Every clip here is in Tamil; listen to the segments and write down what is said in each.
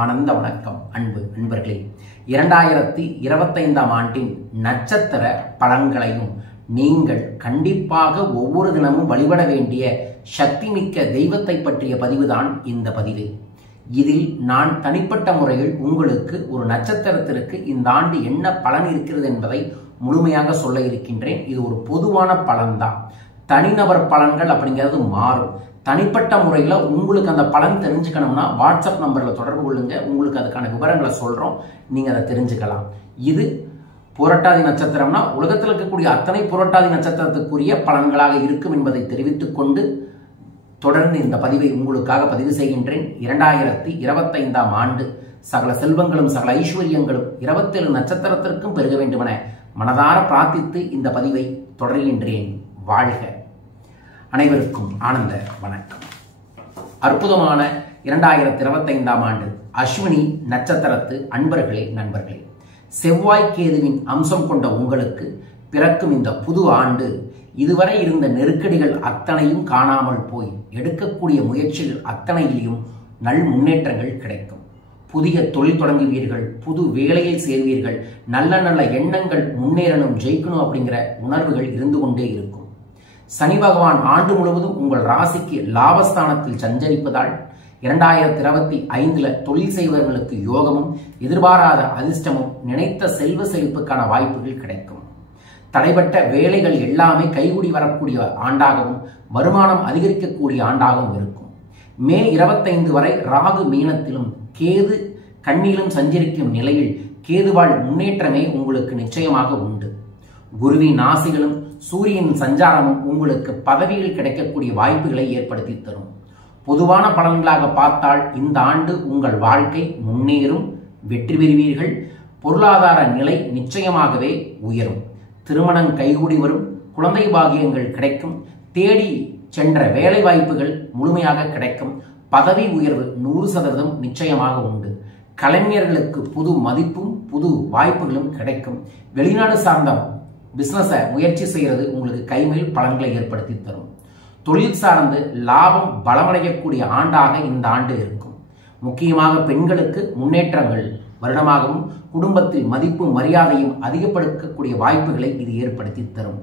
ஆனந்த வணக்கம் அன்பு நண்பர்களே. 2025ஆம் ஆண்டின் நட்சத்திர பலன்களையும் நீங்கள் கண்டிப்பாக ஒவ்வொரு தினமும் வழிபட வேண்டிய சக்தி மிக்க தெய்வத்தை பற்றிய பதிவுதான் இந்த பதிவு. இதில் நான் தனிப்பட்ட முறையில் உங்களுக்கு ஒரு நட்சத்திரத்திற்கு இந்த ஆண்டு என்ன பலன் இருக்கிறது என்பதை முழுமையாக சொல்ல இருக்கின்றேன். இது ஒரு பொதுவான பலன்தான். தனிநபர் பலன்கள் அப்படிங்கிறது மாறும். தனிப்பட்ட முறையில் உங்களுக்கு அந்த பலன் தெரிஞ்சுக்கணும்னா வாட்ஸ்அப் நம்பரில் தொடர்பு கொள்ளுங்க. உங்களுக்கு அதுக்கான விவரங்களை சொல்கிறோம், நீங்கள் அதை தெரிஞ்சுக்கலாம். இது புரட்டாதி நட்சத்திரம்னா உலகத்தில் இருக்கக்கூடிய அத்தனை புரட்டாதி நட்சத்திரத்துக்குரிய பலன்களாக இருக்கும் என்பதை தெரிவித்துக் கொண்டு தொடர்ந்து இந்த பதிவை உங்களுக்காக பதிவு செய்கின்றேன். 2025ஆம் ஆண்டு சகல செல்வங்களும் சகல ஐஸ்வர்யங்களும் 27 நட்சத்திரத்திற்கும் பெருக வேண்டுமென மனதார பிரார்த்தித்து இந்த பதிவை தொடர்கின்றேன். வாழ்க. அனைவருக்கும் ஆனந்த வணக்கம். அற்புதமான 2025ஆம் ஆண்டு அஸ்வினி நட்சத்திரத்து அன்பர்களே, நண்பர்களே, செவ்வாய் கேதுவின் அம்சம் கொண்ட உங்களுக்கு பிறக்கும் இந்த புது ஆண்டு இதுவரை இருந்த நெருக்கடிகள் அத்தனையும் காணாமல் போய் எடுக்கக்கூடிய முயற்சிகள் அத்தனையிலும் நல் முன்னேற்றங்கள் கிடைக்கும். புதிய தொழில் தொடங்குவீர்கள், புது வேலையில் சேர்வீர்கள், நல்ல நல்ல எண்ணங்கள் முன்னேறணும், ஜெயிக்கணும் அப்படிங்கிற உணர்வுகள் இருந்து கொண்டே இருக்கும். சனி பகவான் ஆண்டு முழுவதும் உங்கள் ராசிக்கு லாபஸ்தானத்தில் சஞ்சரிப்பதால் 2025 தொழில் செய்வர்களுக்கு யோகமும் எதிர்பாராத அதிர்ஷ்டமும் நினைத்த செல்வ செழிப்புக்கான வாய்ப்புகள் கிடைக்கும். தடைபட்ட வேலைகள் எல்லாமே கைகூடி வரக்கூடிய ஆண்டாகவும் வருமானம் அதிகரிக்கக்கூடிய ஆண்டாகவும் இருக்கும். மே 25 வரை ராகு மீனத்திலும் கேது கண்ணிலும் சஞ்சரிக்கும் நிலையில் கேதுவால் முன்னேற்றமே உங்களுக்கு நிச்சயமாக உண்டு. குருவின் ஆசிகளும் சூரியன் சஞ்சாரமும் உங்களுக்கு பதவிகள் கிடைக்கக்கூடிய வாய்ப்புகளை ஏற்படுத்தி தரும். பொதுவான பலன்களாக பார்த்தால் இந்த ஆண்டு உங்கள் வாழ்க்கை முன்னேறும், வெற்றி பெறுவீர்கள், பொருளாதார நிலை நிச்சயமாகவே உயரும், திருமணம் கைகூடி வரும், குழந்தை பாகியங்கள் கிடைக்கும், தேடி சென்ற வேலை வாய்ப்புகள் முழுமையாக கிடைக்கும், பதவி உயர்வு 100% நிச்சயமாக உண்டு. கலைஞர்களுக்கு புது மதிப்பும் புது வாய்ப்புகளும் கிடைக்கும். வெளிநாடு சார்ந்த பிசினஸை முயற்சி செய்கிறது உங்களுக்கு கைமேல் பலன்களை ஏற்படுத்தி தரும். தொழில் சார்ந்து லாபம் பலமடையக்கூடிய ஆண்டாக இந்த ஆண்டு இருக்கும். முக்கியமாக பெண்களுக்கு முன்னேற்றங்கள் வருடமாகவும் குடும்பத்தில் மதிப்பும் மரியாதையும் அதிகப்படுத்தக்கூடிய வாய்ப்புகளை இது ஏற்படுத்தி தரும்.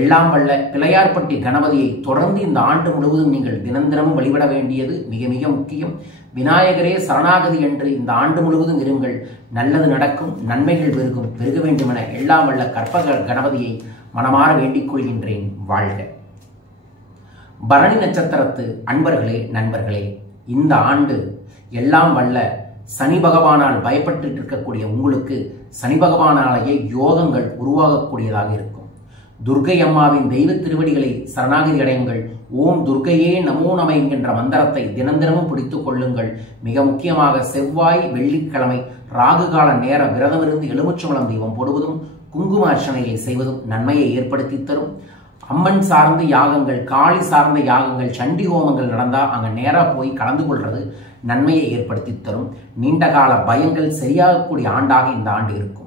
எல்லாம் வல்ல பிள்ளையார்பட்டி கணபதியை தொடர்ந்து இந்த ஆண்டு முழுவதும் நீங்கள் தினந்தினமும் வழிபட வேண்டியது மிக மிக முக்கியம். விநாயகரே சரணாகதி என்று இந்த ஆண்டு முழுவதும் இருங்கள். நல்லது நடக்கும், நன்மைகள் பெருக வேண்டுமென எல்லாம் வல்ல கற்பக கணபதியை மனமாற வேண்டிக் கொள்கின்றேன். வாழ்க. பரணி நட்சத்திரத்து அன்பர்களே, நண்பர்களே, இந்த ஆண்டு எல்லாம் வல்ல சனி பகவானால் பயப்பட்டு இருக்கக்கூடிய உங்களுக்கு சனி பகவானாலேயே யோகங்கள் உருவாகக்கூடியதாக இருக்கும். துர்க்கை அம்மாவின் தெய்வ திருவடிகளை சரணாகதி அடையுங்கள். ஓம் துர்க்கையே நமோ நம என்கின்ற மந்திரத்தை தினந்தினமும் பிடித்துக் கொள்ளுங்கள். மிக முக்கியமாக செவ்வாய் வெள்ளிக்கிழமை ராகு கால நேர விரதமிருந்து எலுமிச்சம்பழம் தீபம் போடுவதும் குங்கும அர்ச்சனையை செய்வதும் நன்மையை ஏற்படுத்தி தரும். அம்மன் சார்ந்த யாகங்கள், காளி சார்ந்த யாகங்கள், சண்டி ஹோமங்கள் நடந்தால் அங்கே நேராக போய் கலந்து கொள்வது நன்மையை ஏற்படுத்தி தரும். நீண்ட கால பயங்கள் சரியாகக்கூடிய ஆண்டாக இந்த ஆண்டு இருக்கும்.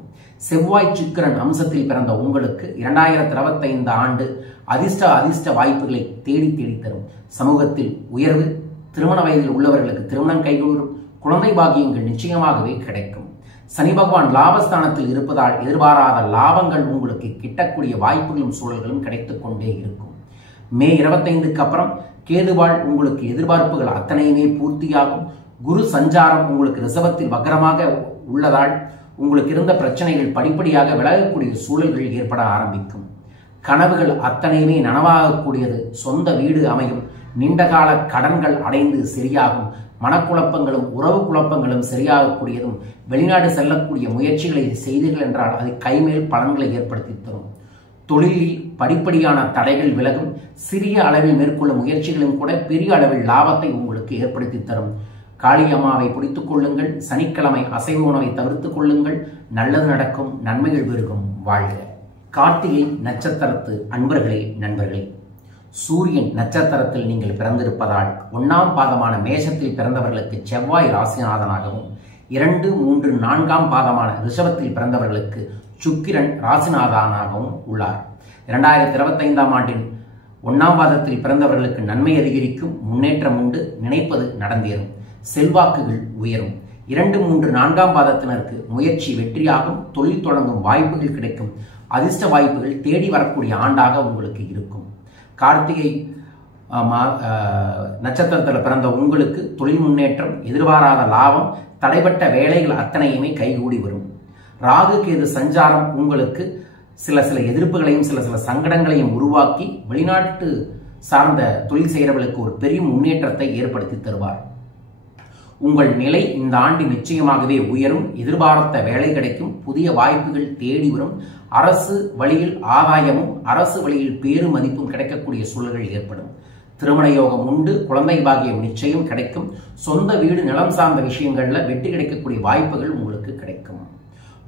செவ்வாய் சுக்கிரன் அம்சத்தில் பிறந்த உங்களுக்கு 2025 ஆண்டு அதிர்ஷ்ட வாய்ப்புகளை தேடி தரும். சமூகத்தில் உயர்வு, திருமண வயதில் உள்ளவர்களுக்கு திருமணம் கைகூடும், குழந்தை பாக்கியங்கள் நிச்சயமாகவே கிடைக்கும். சனி பகவான் லாபஸ்தானத்தில் இருப்பதால் எதிர்பாராத லாபங்கள் உங்களுக்கு கிட்டக்கூடிய வாய்ப்புகளும் சூழல்களும் கிடைத்துக் கொண்டே இருக்கும். மே 25க்கு அப்புறம் கேதுவால் உங்களுக்கு எதிர்பார்ப்புகள் அத்தனையுமே பூர்த்தியாகும். குரு சஞ்சாரம் உங்களுக்கு ரிஷபத்தில் வக்ரமாக உள்ளதால் உங்களுக்கு இருந்த பிரச்சனைகள் படிப்படியாக விலகக்கூடிய சூழல்கள் ஏற்பட ஆரம்பிக்கும். கனவுகள் அத்தனையுமே நனவாகக்கூடியது. சொந்த வீடு அமையும். நீண்டகால கடன்கள் அடைந்து சரியாகும். மனக்குழப்பங்களும் உறவு குழப்பங்களும் சரியாகக்கூடியதும். வெளிநாடு செல்லக்கூடிய முயற்சிகளை செய்தீர்கள் என்றால் அது கைமேல் பலன்களை ஏற்படுத்தி தரும். தொழிலில் படிப்படியான தடைகள் விலகும். சிறிய அளவில் மேற்கொள்ளும் முயற்சிகளும் கூட பெரிய அளவில் லாபத்தை உங்களுக்கு ஏற்படுத்தி தரும். காளியம்மாவை பிடித்துக் கொள்ளுங்கள். சனிக்கிழமை அசைவ உணவை தவிர்த்துக் கொள்ளுங்கள். நல்லது நடக்கும், நன்மைகள் பெருகும். வாழ்க. கார்த்திகை நட்சத்திரத்து அன்பர்களே, நண்பர்களே, சூரியன் நட்சத்திரத்தில் நீங்கள் பிறந்திருப்பதால் 1ஆம் பாதமான மேஷத்தில் பிறந்தவர்களுக்கு செவ்வாய் ராசிநாதனாகவும் 2, 3, 4ஆம் பாதமான ரிஷபத்தில் பிறந்தவர்களுக்கு சுக்கிரன் ராசிநாதனாகவும் உள்ளார். 2025ஆம் ஆண்டின் 1ஆம் பாதத்தில் பிறந்தவர்களுக்கு நன்மை அதிகரிக்கும், முன்னேற்றம் உண்டு, நினைப்பது நடந்தேறும், செல்வாக்குகள் உயரும். 2, 3, 4ஆம் பாதத்தினருக்கு முயற்சி வெற்றியாகும். தொழில் தொடங்கும் வாய்ப்புகள் கிடைக்கும். அதிர்ஷ்ட வாய்ப்புகள் தேடி வரக்கூடிய ஆண்டாக உங்களுக்கு இருக்கும். கார்த்திகை நட்சத்திரத்தில் பிறந்த உங்களுக்கு தொழில் முன்னேற்றம், எதிர்பாராத லாபம், தடைப்பட்ட வேலைகள் அத்தனையுமே கைகூடி வரும். ராகு கேது சஞ்சாரம் உங்களுக்கு சில எதிர்ப்புகளையும் சில சங்கடங்களையும் உருவாக்கி வெளிநாட்டு சார்ந்த தொழில் செய்கிறவர்களுக்கு ஒரு பெரிய முன்னேற்றத்தை ஏற்படுத்தி தருவார். உங்கள் நிலை இந்த ஆண்டு நிச்சயமாகவே உயரும். எதிர்பார்த்த வேலை கிடைக்கும். புதிய வாய்ப்புகள் தேடி வரும். அரசு வழியில் ஆதாயமும் அரசு வழியில் பேரு மதிப்பும் கிடைக்கக்கூடிய சூழல்கள் ஏற்படும். திருமண யோகம் உண்டு. குழந்தை பாக்கியம் நிச்சயம் கிடைக்கும். சொந்த வீடு நிலம் சார்ந்த விஷயங்கள்ல வெற்றி கிடைக்கக்கூடிய வாய்ப்புகள் உங்களுக்கு கிடைக்கும்.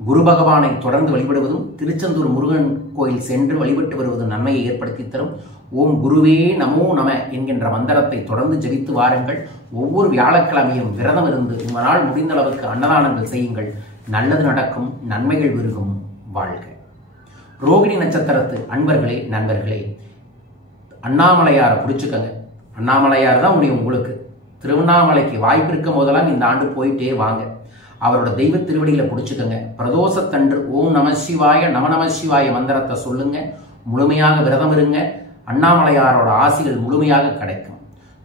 குரு பகவானை தொடர்ந்து வழிபடுவதும் திருச்செந்தூர் முருகன் கோயில் சென்று வழிபட்டு வருவதும் நன்மையை ஏற்படுத்தி தரும். ஓம் குருவே நமோ நம என்கின்ற மந்திரத்தை தொடர்ந்து ஜெபித்து வாருங்கள். ஒவ்வொரு வியாழக்கிழமையும் விரதம் இருந்து உங்களால் முடிந்த அளவுக்கு அன்னதானங்கள் செய்யுங்கள். நல்லது நடக்கும். நன்மைகள் பெருகும். வாழ்க. ரோகிணி நட்சத்திரத்து அன்பர்களே, நண்பர்களே, அண்ணாமலையாரை பிடிச்சுக்கங்க. அண்ணாமலையார் தான் உங்களுக்கு. திருவண்ணாமலைக்கு வாய்ப்பு இருக்கும் போதெல்லாம் இந்த ஆண்டு போயிட்டே வாங்க. அவரோட தெய்வ திருவடியில பிடிச்சுக்கங்க. பிரதோஷத்தன்று ஓம் நம சிவாய நம சிவாய மந்திரத்தை சொல்லுங்க. முழுமையாக விரதம் இருங்க. அண்ணாமலையாரோட ஆசிகள் முழுமையாக கிடைக்கும்.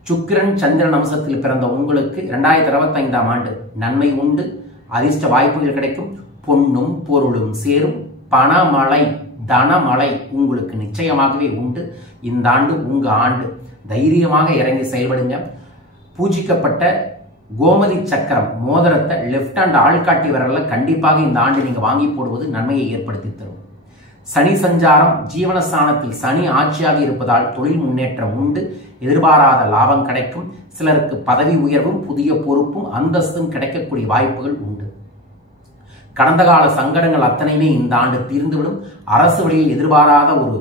சுக்கிரன் சந்திரன் அம்சத்தில் பிறந்த உங்களுக்கு 2025ஆம் ஆண்டு நன்மை உண்டு. அதிர்ஷ்ட வாய்ப்புகள் கிடைக்கும். பொன்னும் பொருளும் சேரும். பணமழை தனமழை உங்களுக்கு நிச்சயமாகவே உண்டு. இந்த ஆண்டு உங்க ஆண்டு. தைரியமாக இறங்கி செயல்படுங்க. பூஜிக்கப்பட்ட கோமதி சக்கரம் மோதிரத்தை லெப்ட் ஹேண்ட் ஆள்காட்டி விரல்ல கண்டிப்பாக இந்த ஆண்டு நீங்க வாங்கி போடுவது நன்மையை ஏற்படுத்தி தரும். சனி சஞ்சாரம் ஜீவனஸ்தானத்தில் சனி ஆட்சியாக இருப்பதால் தொழில் முன்னேற்றம் உண்டு. எதிர்பாராத லாபம் கிடைக்கும். சிலருக்கு பதவி உயர்வும் புதிய பொறுப்பும் அந்தஸ்தும் கிடைக்கக்கூடிய வாய்ப்புகள் உண்டு. கடந்த கால சங்கடங்கள் அத்தனையுமே இந்த ஆண்டு தீர்ந்துவிடும். அரசு வழியில் எதிர்பாராத ஒரு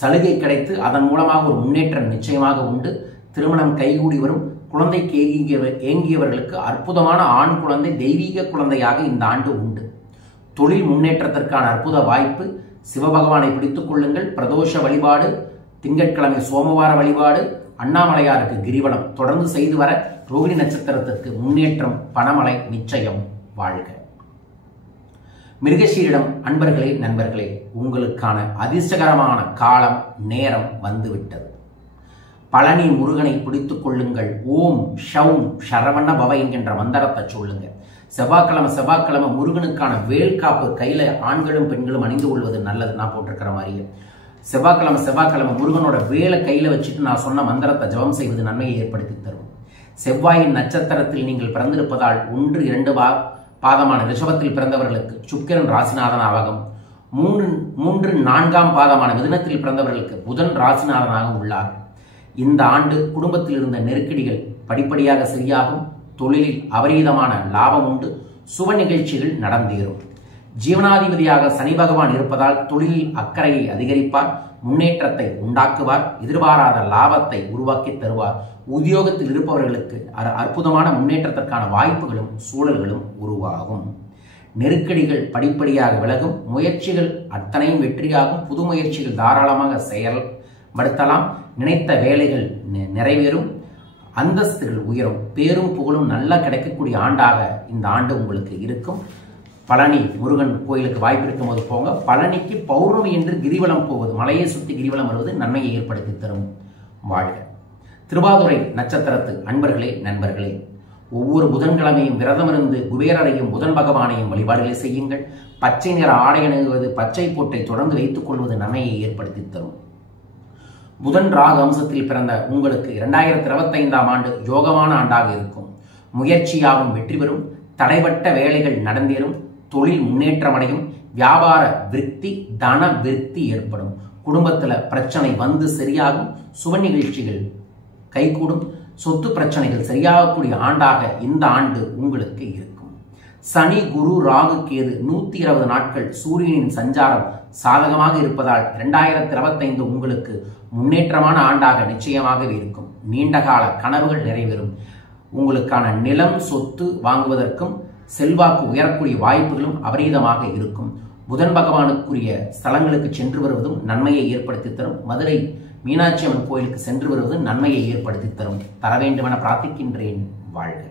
சலுகை கிடைத்து அதன் மூலமாக ஒரு முன்னேற்றம் நிச்சயமாக உண்டு. திருமணம் கைகூடி வரும். குழந்தைக்கு ஏங்கியவர்களுக்கு அற்புதமான ஆண் குழந்தை தெய்வீக குழந்தையாக இந்த ஆண்டு உண்டு. தொழில் முன்னேற்றத்திற்கான அற்புத வாய்ப்பு. சிவபகவானை பிடித்துக் கொள்ளுங்கள். பிரதோஷ வழிபாடு, திங்கட்கிழமை சோமவார வழிபாடு, அண்ணாமலையாருக்கு கிரிவலம் தொடர்ந்து செய்து வர ரோகிணி நட்சத்திரத்திற்கு முன்னேற்றம், பணமழை நிச்சயம். வாழ்க. மிருகசீரிடம் அன்பர்களே, நண்பர்களே, உங்களுக்கான அதிர்ஷ்டகரமான காலம் நேரம் வந்துவிட்டது. பழனி முருகனை பிடித்துக் கொள்ளுங்கள். ஓம் ஷவும் சரவண பவ என்கின்ற மந்திரத்தை சொல்லுங்க. செவ்வாய்க்கிழமை முருகனுக்கான வேல் காப்பு கையில ஆண்களும் பெண்களும் அணிந்து கொள்வது நல்லது. நான் போட்டிருக்கிற மாதிரியே செவ்வாய்க்கிழமை முருகனோட வேலை கையில வச்சுட்டு நான் சொன்ன மந்திரத்தை ஜபம் செய்வது நன்மையை ஏற்படுத்தி தரும். செவ்வாயின் நட்சத்திரத்தில் நீங்கள் பிறந்திருப்பதால் 1, 2 பாதமான ரிஷபத்தில் பிறந்தவர்களுக்கு சுக்கிரன் ராசிநாதன் ஆகும். 3, 4ஆம் பாதமான மிதுனத்தில் பிறந்தவர்களுக்கு புதன் ராசிநாதனாக உள்ளார். இந்த ஆண்டு குடும்பத்தில் இருந்த நெருக்கடிகள் படிப்படியாக சரியாகும். தொழிலில் அபரீதமான லாபம் உண்டு. சுப நிகழ்ச்சிகள் நடந்தேறும். ஜீவனாதிபதியாக சனி பகவான் இருப்பதால் தொழிலில் அக்கறையை அதிகரிப்பார். முன்னேற்றத்தை உண்டாக்குவார். எதிர்பாராத லாபத்தை உருவாக்கி தருவார். உத்தியோகத்தில் இருப்பவர்களுக்கு அற்புதமான முன்னேற்றத்திற்கான வாய்ப்புகளும் சூழல்களும் உருவாகும். நெருக்கடிகள் படிப்படியாக விலகும். முயற்சிகள் அத்தனையும் வெற்றியாகும். புது முயற்சிகள் தாராளமாக செயல்படுத்தலாம். நினைத்த வேலைகள் நிறைவேறும். அந்தஸ்துகள் உயரும். பேரும் புகழும் நல்லா கிடைக்கக்கூடிய ஆண்டாக இந்த ஆண்டு உங்களுக்கு இருக்கும். பழனி முருகன் கோயிலுக்கு வாய்ப்பு இருக்கும் போது போங்க. பழனிக்கு பௌர்ணமி என்று கிரிவலம் போவது, மலையை சுற்றி கிரிவலம் வருவது நன்மையை ஏற்படுத்தி தரும். வாழ்க. திருவாதுரை நட்சத்திரத்து அன்பர்களே, நண்பர்களே, ஒவ்வொரு புதன்கிழமையும் விரதமிருந்து குபேரரையும் புதன் பகவானையும் வழிபாடுகளை செய்யுங்கள். பச்சை நிற ஆடை அணுகுவது, பச்சை போட்டை தொடர்ந்து வைத்துக் கொள்வது நன்மையை ஏற்படுத்தி தரும். புதன் ராகு அம்சத்தில் பிறந்த உங்களுக்கு 2025ஆம் ஆண்டு யோகமான ஆண்டாக இருக்கும். முயற்சியாகவும் வெற்றி பெறும். தடைபட்ட வேலைகள் நடந்தேறும். தொழில் முன்னேற்றமடையும். வியாபார விருத்தி, தன விருத்தி ஏற்படும். குடும்பத்தில் பிரச்சனை வந்து சரியாகும். சுப நிகழ்ச்சிகள் கைகூடும். சொத்து பிரச்சனைகள் சரியாகக்கூடிய ஆண்டாக இந்த ஆண்டு உங்களுக்கு இருக்கும். சனி குரு ராகு கேது 120 நாட்கள் சூரியனின் சஞ்சாரம் சாதகமாக இருப்பதால் 2025 உங்களுக்கு முன்னேற்றமான ஆண்டாக நிச்சயமாக இருக்கும். நீண்டகால கனவுகள் நிறைவேறும். உங்களுக்கான நிலம் சொத்து வாங்குவதற்கும் செல்வாக்கு உயரக்கூடிய வாய்ப்புகளும் அபரீதமாக இருக்கும். புதன் பகவானுக்குரிய ஸ்தலங்களுக்கு சென்று வருவதும் நன்மையை ஏற்படுத்தி தரும். மதுரை மீனாட்சி அம்மன் கோயிலுக்கு சென்று வருவது நன்மையை ஏற்படுத்தி தரும். தர வேண்டுமென பிரார்த்திக்கின்றேன். வாழ்க.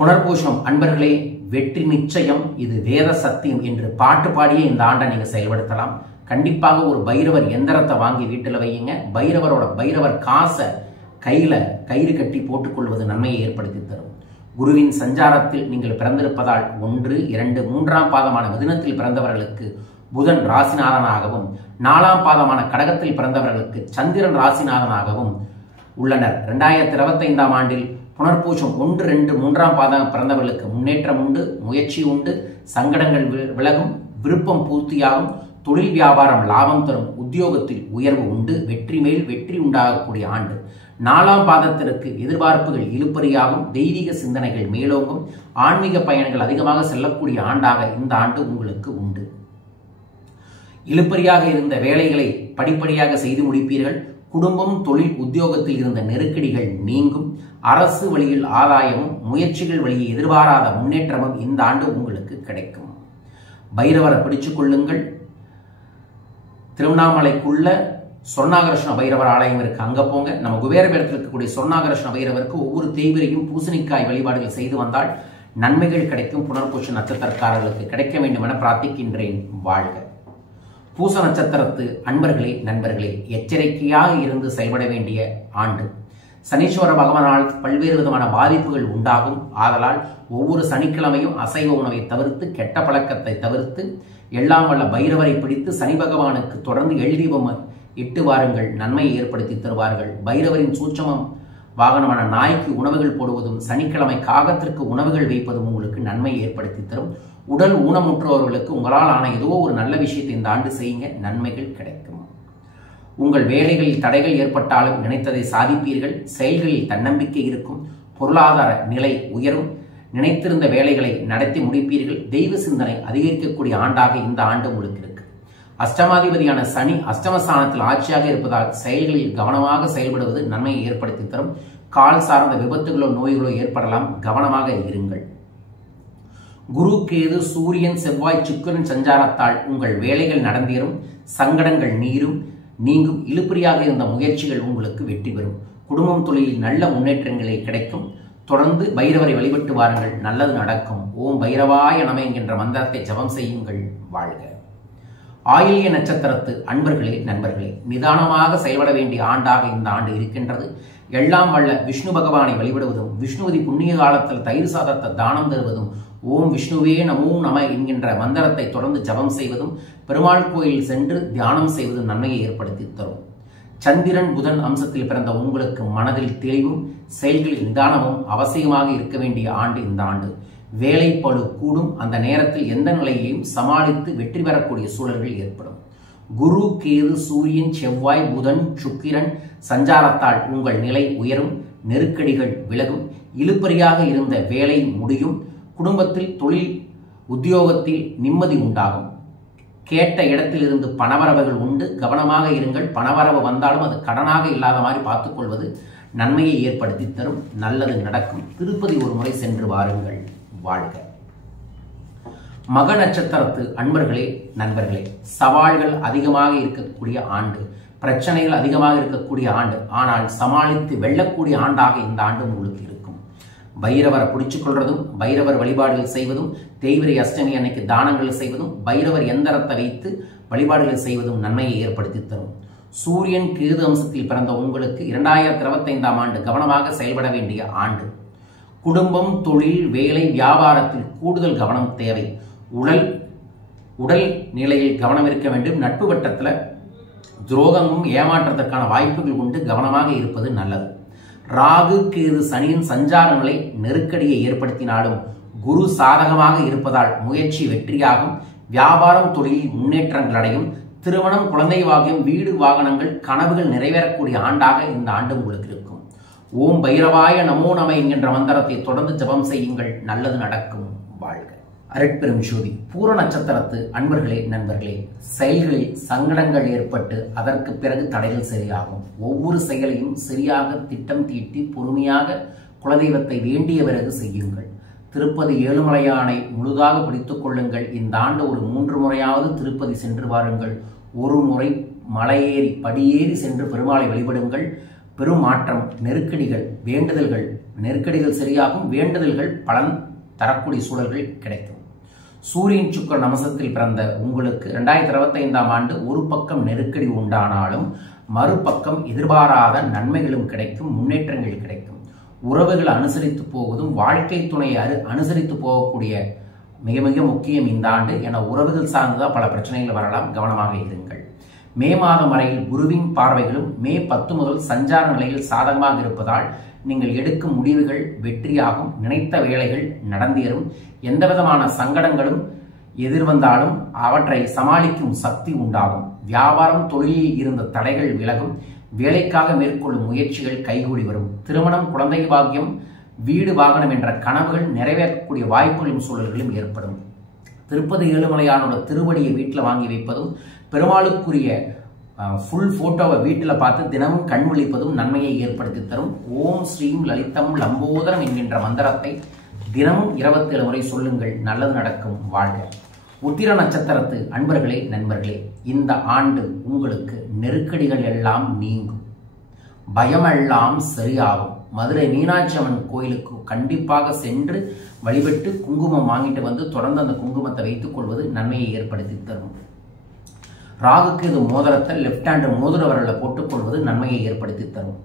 புனர்பூசம் அன்பர்களே, வெற்றி நிச்சயம், இது வேத சத்தியம் என்று பாட்டு பாடியே இந்த ஆண்டை நீங்க செயல்படுத்தலாம். கண்டிப்பாக ஒரு பைரவர் எந்திரத்தை வாங்கி வீட்டில் வையுங்க. பைரவர் காசை கயிறு கட்டி போட்டுக்கொள்வது நன்மையை ஏற்படுத்தி தரும். குருவின் சஞ்சாரத்தில் நீங்கள் பிறந்திருப்பதால் 1, 2, 3ஆம் பாதமான மிதுனத்தில் பிறந்தவர்களுக்கு புதன் ராசிநாதனாகவும் 4ஆம் பாதமான கடகத்தில் பிறந்தவர்களுக்கு சந்திரன் ராசிநாதனாகவும் உள்ளனர். 2025ஆம் ஆண்டில் புனர்பூசம் 1, 2, 3ஆம் பாதம் பிறந்தவர்களுக்கு முன்னேற்றம் உண்டு, முயற்சி உண்டு, சங்கடங்கள் விலகும், விருப்பம் பூர்த்தியாகும், தொழில் வியாபாரம் லாபம் தரும், உத்தியோகத்தில் உயர்வு உண்டு, வெற்றி மேல் வெற்றி உண்டாகக்கூடிய ஆண்டு. 4ஆம் பாதத்திற்கு எதிர்பார்ப்புகள் இழுபறியாகும், தெய்வீக சிந்தனைகள் மேலோங்கும், ஆன்மீக பயணங்கள் அதிகமாக செல்லக்கூடிய ஆண்டாக இந்த ஆண்டு உங்களுக்கு உண்டு. இழுபறியாக இருந்த வேலைகளை படிப்படியாக செய்து முடிப்பீர்கள். குடும்பம், தொழில், உத்தியோகத்தில் இருந்த நெருக்கடிகள் நீங்கும். அரசு வழியில் ஆதாயமும், முயற்சிகள் வழியே எதிர்பாராத முன்னேற்றமும் இந்த ஆண்டு உங்களுக்கு கிடைக்கும். பைரவரை பிடிச்சுக் கொள்ளுங்கள். திருவண்ணாமலைக்குள்ள சொர்ணாகர்ஷ்ண பைரவர் ஆலயம் இருக்கு, அங்க போங்க. நம்ம குபேரபேரத்தில் இருக்கக்கூடிய சொர்ணாகர்ஷ்ண பைரவருக்கு ஒவ்வொரு தேய்பிரையும் பூசணிக்காய் வழிபாடுகள் செய்து வந்தால் நன்மைகள் கிடைக்கும். புனர்பூச நட்சத்திரக்காரர்களுக்கு கிடைக்க வேண்டும் என பிரார்த்திக்கின்றேன். வாழ்க. பூச நட்சத்திரத்து அன்பர்களே, நண்பர்களே, எச்சரிக்கையாக இருந்து செயல்பட வேண்டிய ஆண்டு. சனீஸ்வர பகவானால் பல்வேறு விதமான பாதிப்புகள் உண்டாகும். ஆதலால் ஒவ்வொரு சனிக்கிழமையும் அசைவ உணவை தவிர்த்து, கெட்ட பழக்கத்தை தவிர்த்து, எல்லாம் வல்ல பைரவரை பிடித்து சனி பகவானுக்கு தொடர்ந்து எள்தீபம் இட்டு வாருங்கள், நன்மையை ஏற்படுத்தி தருவார்கள். பைரவரின் சூட்சமம் வாகனமான நாய்க்கு உணவுகள் போடுவதும், சனிக்கிழமை காகத்திற்கு உணவுகள் வைப்பதும் உங்களுக்கு நன்மையை ஏற்படுத்தி தரும். உடல் ஊனமுற்றவர்களுக்கு உங்களால் ஆன ஏதோ ஒரு நல்ல விஷயத்தை இந்த ஆண்டு செய்யுங்க, நன்மைகள் கிடைக்கும். உங்கள் வேலைகளில் தடைகள் ஏற்பட்டாலும் நினைத்ததை சாதிப்பீர்கள். செயல்களில் தன்னம்பிக்கை இருக்கும். பொருளாதார நிலை உயரும். நினைத்திருந்த வேலைகளை நடத்தி முடிப்பீர்கள். தெய்வ சிந்தனை அதிகரிக்கக்கூடிய ஆண்டாக இந்த ஆண்டு உங்களுக்கு இருக்கு. அஷ்டமாதிபதியான சனி அஷ்டமஸ்தானத்தில் ஆட்சியாக இருப்பதால் செயல்களில் கவனமாக செயல்படுவது நன்மையை ஏற்படுத்தி தரும். கால் சார்ந்த விபத்துகளோ நோய்களோ ஏற்படலாம், கவனமாக இருங்கள். குரு, கேது, சூரியன், செவ்வாய், சுக்கிரன் சஞ்சாரத்தால் உங்கள் வேலைகள் நடந்தேறும், சங்கடங்கள் நீங்கும். இழுபறியாக இருந்த முயற்சிகள் உங்களுக்கு வெற்றி பெறும். குடும்பம், தொழிலில் நல்ல முன்னேற்றங்களே கிடைக்கும். தொடர்ந்து பைரவரை வழிபட்டு வாருங்கள், நல்லது நடக்கும். ஓம் பைரவாய நம என்கின்ற மந்திரத்தை ஜபம் செய்யுங்கள். வாழ்க. ஆயில்ய நட்சத்திரத்து அன்பர்களே, நண்பர்களே, நிதானமாக செயல்பட வேண்டிய ஆண்டாக இந்த ஆண்டு இருக்கின்றது. எல்லாம் வல்ல விஷ்ணு பகவானை வழிபடுவதும், விஷ்ணுவதி புண்ணிய காலத்தில் தயிர் சாதத்தை தானம் தருவதும், ஓம் விஷ்ணுவே நமோ நம என்கின்ற மந்திரத்தை தொடர்ந்து ஜபம் செய்வதும், பெருமாள் கோயில் சென்று தியானம் செய்வதும் நன்மையை ஏற்படுத்தி தரும். சந்திரன், புதன் அம்சத்தில் பிறந்த உங்களுக்கு மனதில் தெளிவும், செயல்களில் நிதானமும் அவசியமாக இருக்க வேண்டிய ஆண்டு இந்த ஆண்டு. வேலைப்பளு கூடும். அந்த நேரத்தில் எந்த நிலையையும் சமாளித்து வெற்றி பெறக்கூடிய சூழல்கள் ஏற்படும். குரு, கேது, சூரியன், செவ்வாய், புதன், சுக்கிரன் சஞ்சாரத்தால் உங்கள் நிலை உயரும். நெருக்கடிகள் விலகும். இழுபறியாக இருந்த வேலை முடியும். குடும்பத்தில், தொழில், உத்தியோகத்தில் நிம்மதி உண்டாகும். கேட்ட இடத்திலிருந்து பணவரவுகள் உண்டு. கவனமாக இருங்கள். பணவரவு வந்தாலும் அது கடனாக இல்லாத மாதிரி பார்த்துக்கொள்வது நன்மையை ஏற்படுத்தி தரும். நல்லது நடக்கும். திருப்பதி ஒரு முறை சென்று வாருங்கள். வாழ்க. மக நட்சத்திரத்து அன்பர்களே, நண்பர்களே, சவால்கள் அதிகமாக இருக்கக்கூடிய ஆண்டு, பிரச்சனைகள் அதிகமாக இருக்கக்கூடிய ஆண்டு, ஆனால் சமாளித்து வெல்லக்கூடிய ஆண்டாக இந்த ஆண்டு உங்களுக்கு இருக்கும். பைரவரை பிடிச்சுக் கொள்றதும், பைரவர் வழிபாடுகள் செய்வதும், தேய்பிரை அஷ்டமி அன்னைக்கு தானங்கள் செய்வதும், பைரவர் எந்திரத்தை வைத்து வழிபாடுகள் செய்வதும் நன்மையை ஏற்படுத்தி தரும். சூரியன், கேது அம்சத்தில் பிறந்த உங்களுக்கு 2025ஆம் ஆண்டு கவனமாக செயல்பட வேண்டிய ஆண்டு. குடும்பம், தொழில், வேலை, வியாபாரத்தில் கூடுதல் கவனம் தேவை. உடல் நிலையில் கவனம் இருக்க வேண்டும். நட்பு வட்டத்தில் துரோகமும் ஏமாற்றத்திற்கான வாய்ப்புகள் உண்டு. கவனமாக இருப்பது நல்லது. ராகு, கேது, சனியின் சஞ்சார நிலை நெருக்கடியை ஏற்படுத்தினாலும் குரு சாதகமாக இருப்பதால் முயற்சி வெற்றியாகும். வியாபாரம், தொழிலில் முன்னேற்றங்கள் அடையும். திருமணம், குழந்தை பாக்கியம், வீடு, வாகனங்கள், கனவுகள் நிறைவேறக்கூடிய ஆண்டாக இந்த ஆண்டு உங்களுக்கு இருக்கும். ஓம் பைரவாய நமோ நம என்கின்ற மந்திரத்தை தொடர்ந்து ஜபம் செய்யுங்கள், நல்லது நடக்கும். வாழ்க. அருட்பெரும் ஜோதி. பூர நட்சத்திரத்து அன்பர்களே, நண்பர்களே, செயல்களில் சங்கடங்கள் ஏற்பட்டு அதற்கு பிறகு தடைகள் சரியாகும். ஒவ்வொரு செயலையும் சரியாக திட்டம் தீட்டி பொறுமையாக குலதெய்வத்தை வேண்டிய பிறகு செய்யுங்கள். திருப்பதி ஏழுமலையானை முழுதாக பிடித்துக் கொள்ளுங்கள். இந்த ஆண்டு ஒரு 3 முறையாவது திருப்பதி சென்று வாருங்கள். ஒரு முறை மலையேறி படியேறி சென்று பெருமாளை வழிபடுங்கள். பெரும் மாற்றம், நெருக்கடிகள், வேண்டுதல்கள் நெருக்கடிகள் சரியாகும், வேண்டுதல்கள் பலன் தரக்கூடிய சூழல்கள் கிடைக்கும். சூரியன் சுக்கிரன் அம்சத்தில் பிறந்த உங்களுக்கு 2025ஆம் ஆண்டு ஒரு பக்கம் நெருக்கடி உண்டானாலும் மறுபக்கம் எதிர்பாராத நன்மைகளும் கிடைக்கும், முன்னேற்றங்கள் கிடைக்கும். உறவுகளை அனுசரித்து போவதும் வாழ்க்கை துணையை அனுசரித்து போகக்கூடிய மிக மிக முக்கியம் இந்த ஆண்டு. என உறவுகள் சார்ந்துதான் பல பிரச்சனைகள் வரலாம், கவனமாக இருங்கள். மே மாதம் வரையில் குருவின் பார்வைகளும் மே 10 முதல் சஞ்சார நிலையில் சாதகமாக இருப்பதால் நீங்கள் எடுக்கும் முடிவுகள் வெற்றியாகும், நினைத்த வேலைகள் நடந்தேறும். எந்த விதமான சங்கடங்களும் எதிர்வந்தாலும் அவற்றை சமாளிக்கும் சக்தி உண்டாகும். வியாபாரம் தொழிலில் இருந்த தடைகள் விலகும், வேலைக்காக மேற்கொள்ளும் முயற்சிகள் கைகூடி வரும். திருமணம், குழந்தை பாக்கியம், வீடு வாகனம் என்ற கனவுகள் நிறைவேறக்கூடிய வாய்ப்புகளும் சூழல்களும் ஏற்படும். திருப்பதி ஏழுமலையானோட திருவடியை வீட்டில் வாங்கி வைப்பதும் பெருமாளுக்குரிய ஃபுல் போட்டோவை வீட்டில் பார்த்து தினமும் கண் விழிப்பதும் நன்மையை ஏற்படுத்தி தரும். ஓம் ஸ்ரீம் லலிதம் லம்போதரம் என்கின்ற மந்திரத்தை தினமும் 27 முறை சொல்லுங்கள், நல்லது நடக்கும், வாழ்க. உத்திர நட்சத்திரத்து அன்பர்களே, நண்பர்களே, இந்த ஆண்டு உங்களுக்கு நெருக்கடிகள் எல்லாம் நீங்கும், பயமெல்லாம் சரியாகும். மதுரை மீனாட்சி அம்மன் கோயிலுக்கு கண்டிப்பாக சென்று வழிபட்டு குங்குமம் வாங்கிட்டு வந்து தொடர்ந்து அந்த குங்குமத்தை வைத்துக் கொள்வது நன்மையை ஏற்படுத்தி தரும். ராகுக்கு இது மோதிரத்தை லெப்ட் ஹேண்ட் மோதிர வரல போட்டுக்கொள்வது நன்மையை ஏற்படுத்தி தரும்.